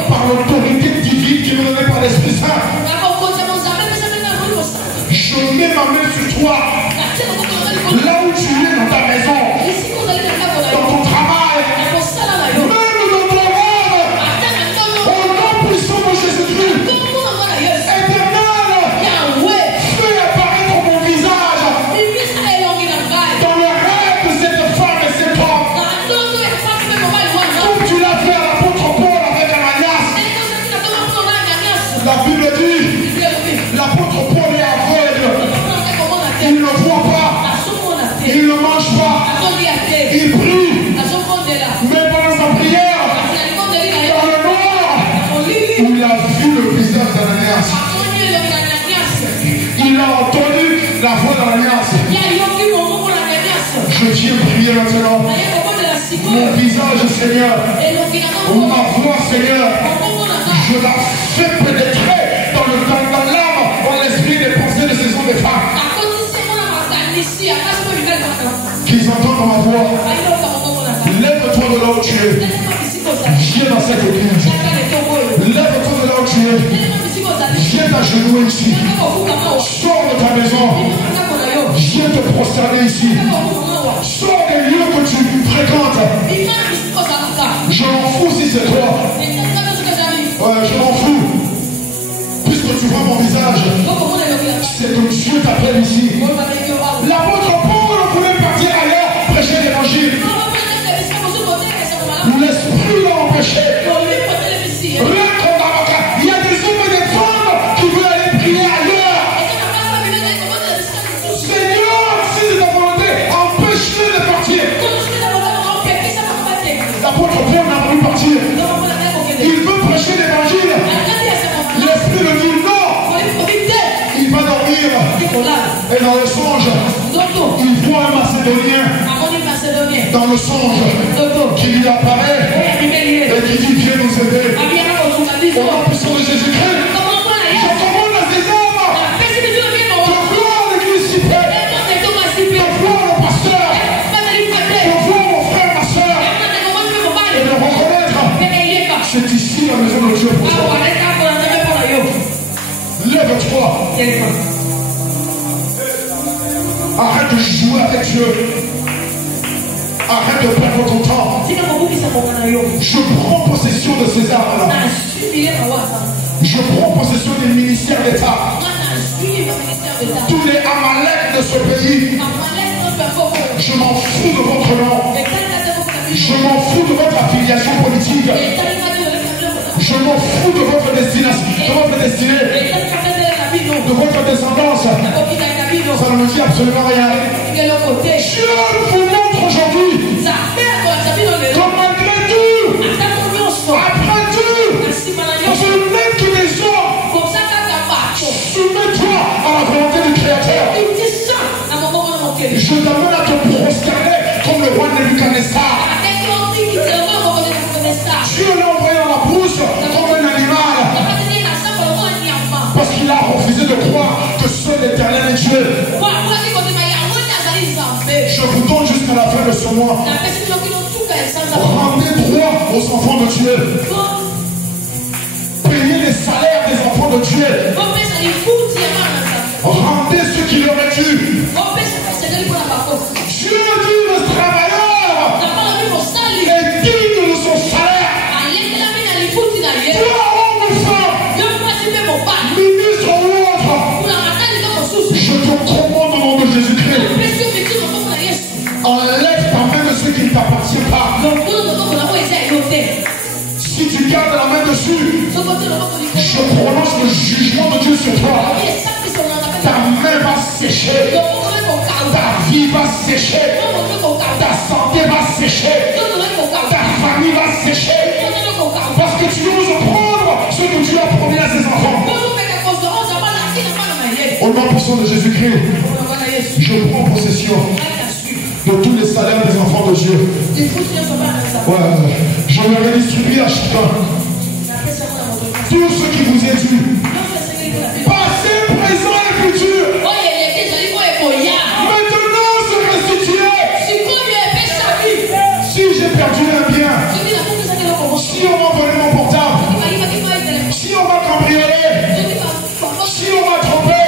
par l'autorité divine qui me donnée par l'Esprit Saint. Je mets ma main sur toi. Là où tu es dans ta maison, dans ton travail, même dans ton monde, au nom puissant de Jésus-Christ. Éternel, fais apparaître mon visage dans le rêve de cette femme et cet homme. Comme tu l'as fait à l'apôtre Paul avec Ananias. La Bible dit, l'apôtre Paul est aveugle. Il ne voit pas. Il ne mange pas. Il prie. Mais pendant sa prière, dans le noir, où il a vu le visage d'Ananias, Mon visage, Seigneur, ma voix, Seigneur, je la fais pénétrer dans l'âme, dans l'esprit des pensées de ces hommes et femmes. Qu'ils entendent ma voix. Lève-toi de là où tu es. Viens dans cette église. Lève-toi de là où tu es. Viens t'agenouiller ici. Sors de ta maison. Viens te prosterner ici. Sors des lieux que tu fréquentes. Je m'en fous si c'est toi. Je m'en fous. Puisque tu vois mon visage, c'est que Dieu t'appelle ici. L'apôtre Paul voulait partir ailleurs, prêcher l'évangile. L'esprit l'a empêché. Il y a des hommes et des femmes qui veulent aller prier ailleurs. Seigneur, si c'est ta volonté, empêche-les de partir. L'apôtre Paul n'a voulu partir. Il veut prêcher l'évangile. L'esprit le dit non. Il va dormir. Et dans le songe, il voit un Macédonien. Dans le songe, qui lui apparaît et qui dit viens nous aider. Au nom puissant de Jésus-Christ, je commande à ces hommes de voir l'église si près, de voir le pasteur, de voir mon frère, ma soeur, et de reconnaître c'est ici la maison de Dieu pour toi. Lève-toi. Arrête de jouer avec Dieu. Arrête de perdre ton temps. Je prends possession de ces armes-là. Je prends possession des ministères d'État. Tous les Amalek de ce pays. Je m'en fous de votre nom. Je m'en fous de votre affiliation politique. Je m'en fous de votre destination, de votre destinée, de votre descendance. Ça ne me dit absolument rien. Dieu vous montre aujourd'hui que malgré tout, après tout, je n'ai que des hommes. Soumets-toi à la volonté du Créateur. Je t'amène à te prosterner comme le roi Nebuchadnezzar. Dieu l'a envoyé dans la brousse comme un animal. Parce qu'il a refusé de croire que seul l'Éternel est Dieu. Je vous donne jusqu'à la fin de ce mois. Rendez droit aux enfants de Dieu. Payez les salaires des enfants de Dieu. Rendez ce qui leur est dû. Dieu dit le travailleur est digne de son salaire. Toi, homme ou femme, ministre ou autre, je te commande au nom de Jésus-Christ. Enlève ta main de ce qui ne t'appartient pas. Si tu gardes la main dessus, je prononce le jugement de Dieu sur toi. Ta main va sécher. Ta vie va sécher. Ta santé va sécher. Ta famille va sécher. Parce que tu oses prendre ce que Dieu a promis à ses enfants. Au nom puissant de Jésus-Christ, je prends possession de tous les salaires des enfants de Dieu. Ouais, je vais redistribuer à chacun tout ce qui vous est dû. Passé, présent et futur. Maintenant se restituer. Si j'ai perdu un bien, si on m'a volé mon portable, si on m'a cambriolé, si on m'a trompé,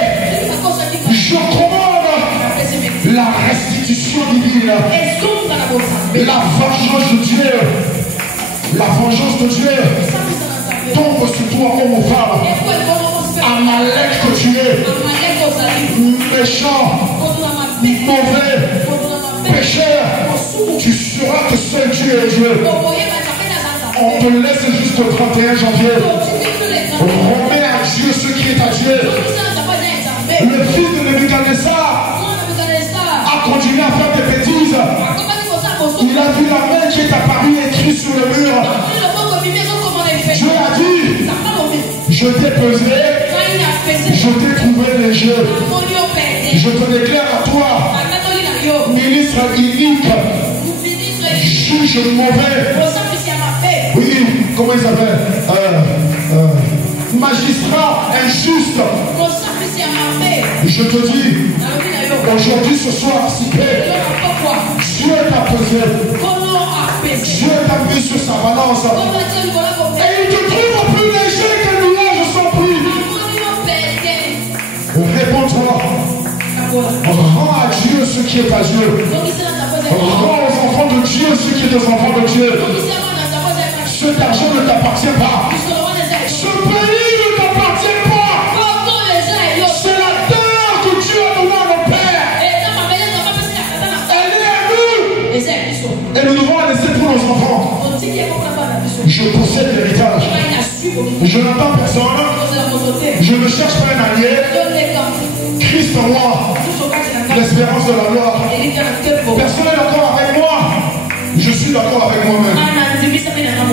je commande la restitution divine. La vengeance de Dieu. La vengeance de Dieu tombe sur toi, homme ou femme. Amalek que tu es. Méchant, mauvais, pécheur. Tu sauras que seul Dieu est Dieu. On te laisse jusqu'au 31 janvier. Remets à Dieu ce qui est à Dieu. Le fils de Nebuchadnezzar a continué à faire des bêtises. Il a vu la main qui est apparue écrite sur le mur. Dieu a dit, je t'ai pesé, je t'ai trouvé léger. Je te déclare à toi, ministre inique, je juge mauvais. Oui, comment il s'appelle? Magistrat injuste. Je te dis, aujourd'hui, ce soir, si Dieu t'a pesé. Dieu t'a mis sur sa balance. Et il te trouve plus léger que le nuage sans pluie. Réponds-toi. Rends à Dieu ce qui est à Dieu. Rends aux enfants de Dieu ce qui est aux enfants de Dieu. Cet argent ne t'appartient pas. Ce pays ne t'appartient pas. C'est la terre que Dieu a donnée à nos pères. Elle est à nous. Et nous devons la laisser pour nos enfants. Je possède l'héritage. Je n'attends personne. Je ne cherche pas un allié. Christ en moi, l'espérance de la gloire. Personne n'est d'accord avec moi. Je suis d'accord avec moi-même.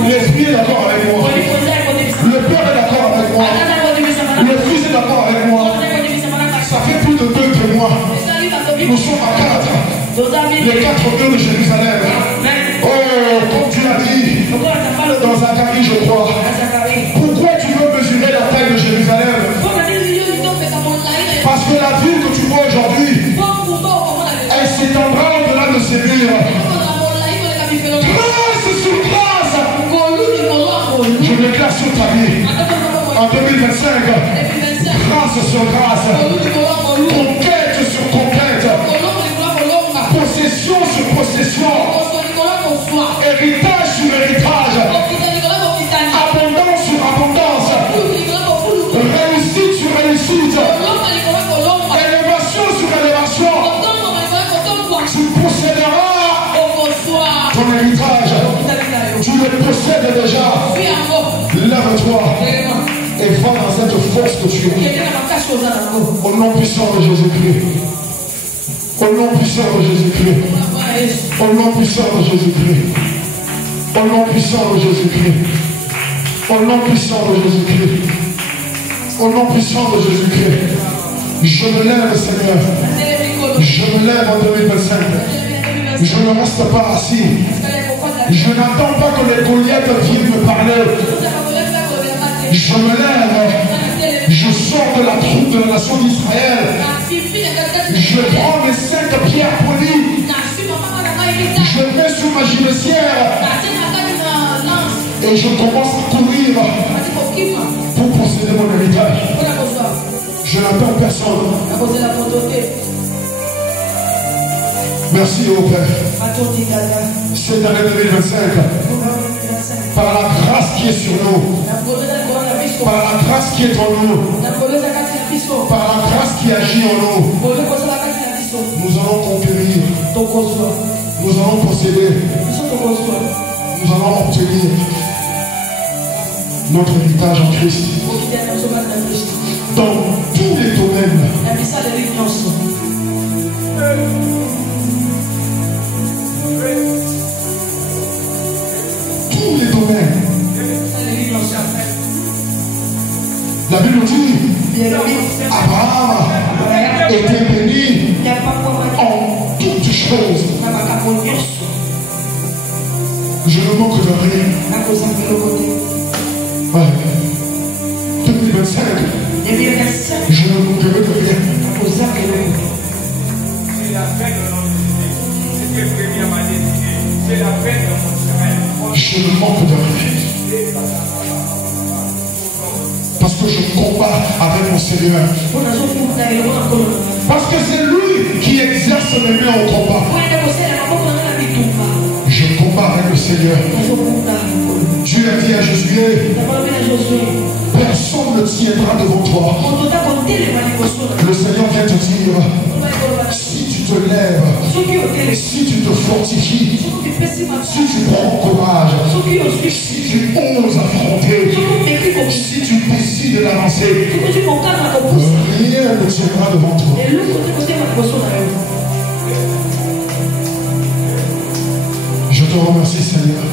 L'esprit est d'accord avec moi. Le Père est d'accord avec moi. Le Fils est d'accord avec moi. Ça fait plus de 2 témoins. Nous sommes à 4. Les 4 nœuds de Jérusalem. Oh, comme tu l'as dit dans Zacharie, je crois. Pourquoi tu veux mesurer la taille de Jérusalem? Parce que la ville que tu vois aujourd'hui, elle s'étendra au-delà de ces murs. Grâce sur grâce. Je déclare sur ta vie. En 2025, grâce sur grâce. Conquête sur conquête. Possession sur possession. Héritage sur héritage. Abondance sur abondance. Réussite sur réussite. Élévation sur élévation. Tu posséderas ton héritage. Tu le possèdes déjà. Lève-toi et va dans cette force que tu as. Au nom puissant de Jésus-Christ. Au nom puissant de Jésus-Christ. Au nom puissant de Jésus-Christ. Au nom puissant de Jésus-Christ. Au nom puissant de Jésus-Christ. Au nom puissant de Jésus-Christ. Je me lève, Seigneur. Je me lève en 2025. Je ne reste pas assis. Je n'attends pas que les Goliaths viennent me parler. Je me lève. Je sors de la troupe de la nation d'Israël. Je prends mes 5 pierres polies. Je mets sur ma gibecière. Et je commence à courir pour posséder mon héritage. Je n'attends personne. Merci au Père. Cette année 2025, par la grâce qui est sur nous, par la grâce qui est en nous, par la grâce qui agit en nous, nous allons conquérir, nous allons posséder, nous allons obtenir notre héritage en Christ. Dans tous les domaines. Tous les domaines. La Bible dit Abraham était béni en toutes choses. Je ne manque de rien. Ouais. 2025, je ne manquerai de rien. Je ne manque de rien. Parce que je combats avec mon Seigneur. Parce que c'est lui qui exerce mes mains au combat. Je combats avec le Seigneur. Dieu a dit à Josué, personne ne tiendra devant toi. Le Seigneur vient te dire, si tu te lèves, si tu te fortifies, si tu prends courage, si tu oses affronter, si tu décides d'avancer, rien ne tiendra devant toi. Je te remercie, Seigneur.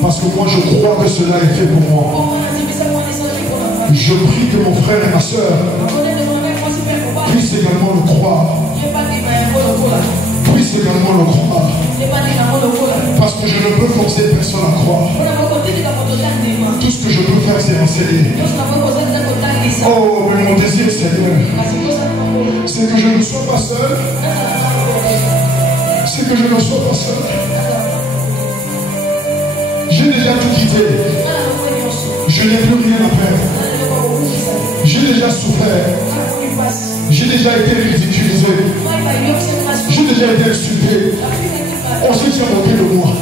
Parce que moi, je crois que cela est fait pour moi. Je prie que mon frère et ma soeur puissent également le croire. puisse également le croire. Parce que je ne peux forcer personne à croire. Tout ce que je peux faire, c'est enseigner. Oh, mais mon désir, Seigneur, c'est que je ne sois pas seul. C'est que je ne sois pas seul. J'ai déjà tout quitté. Je n'ai plus rien à perdre. J'ai déjà souffert. J'ai déjà été ridiculisé. J'ai déjà été insulté. On se tient moqué de moi.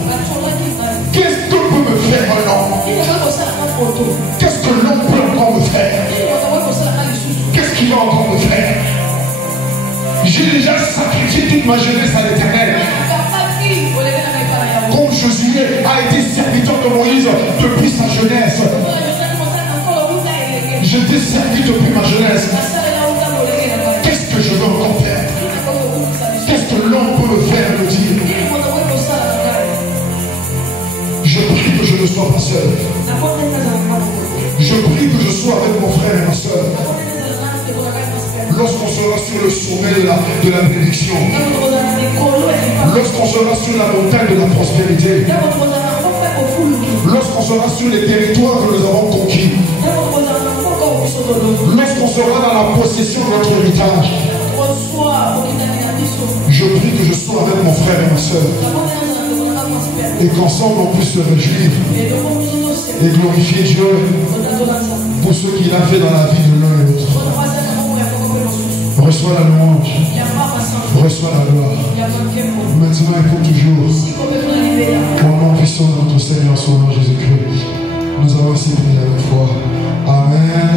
Qu'est-ce que peut me faire un homme? Qu'est-ce que l'homme peut encore me faire? Qu'est-ce qu'il va encore me faire? J'ai déjà sacrifié toute ma jeunesse à l'Éternel. Comme Josué a été serviteur de Moïse depuis sa jeunesse. Je t'ai servi depuis ma jeunesse. Qu'est-ce que je veux encore faire? Qu'est-ce que l'homme peut me faire me dire? Je prie que je ne sois pas seul. Je prie que je sois avec mon frère et ma soeur. Lorsqu'on sera sur le sommet de la bénédiction, lorsqu'on sera sur la montagne de la prospérité, lorsqu'on sera sur les territoires que nous avons conquis, lorsqu'on sera dans la possession de notre héritage, je prie que je sois avec mon frère et ma soeur et qu'ensemble on puisse se réjouir et glorifier Dieu pour ce qu'il a fait dans la vie de l'un et l'autre. Reçois la louange, reçois la gloire, maintenant et pour toujours. Au nom puissant de notre Seigneur, son nom Jésus-Christ, nous avons ainsi prié avec foi. Amen.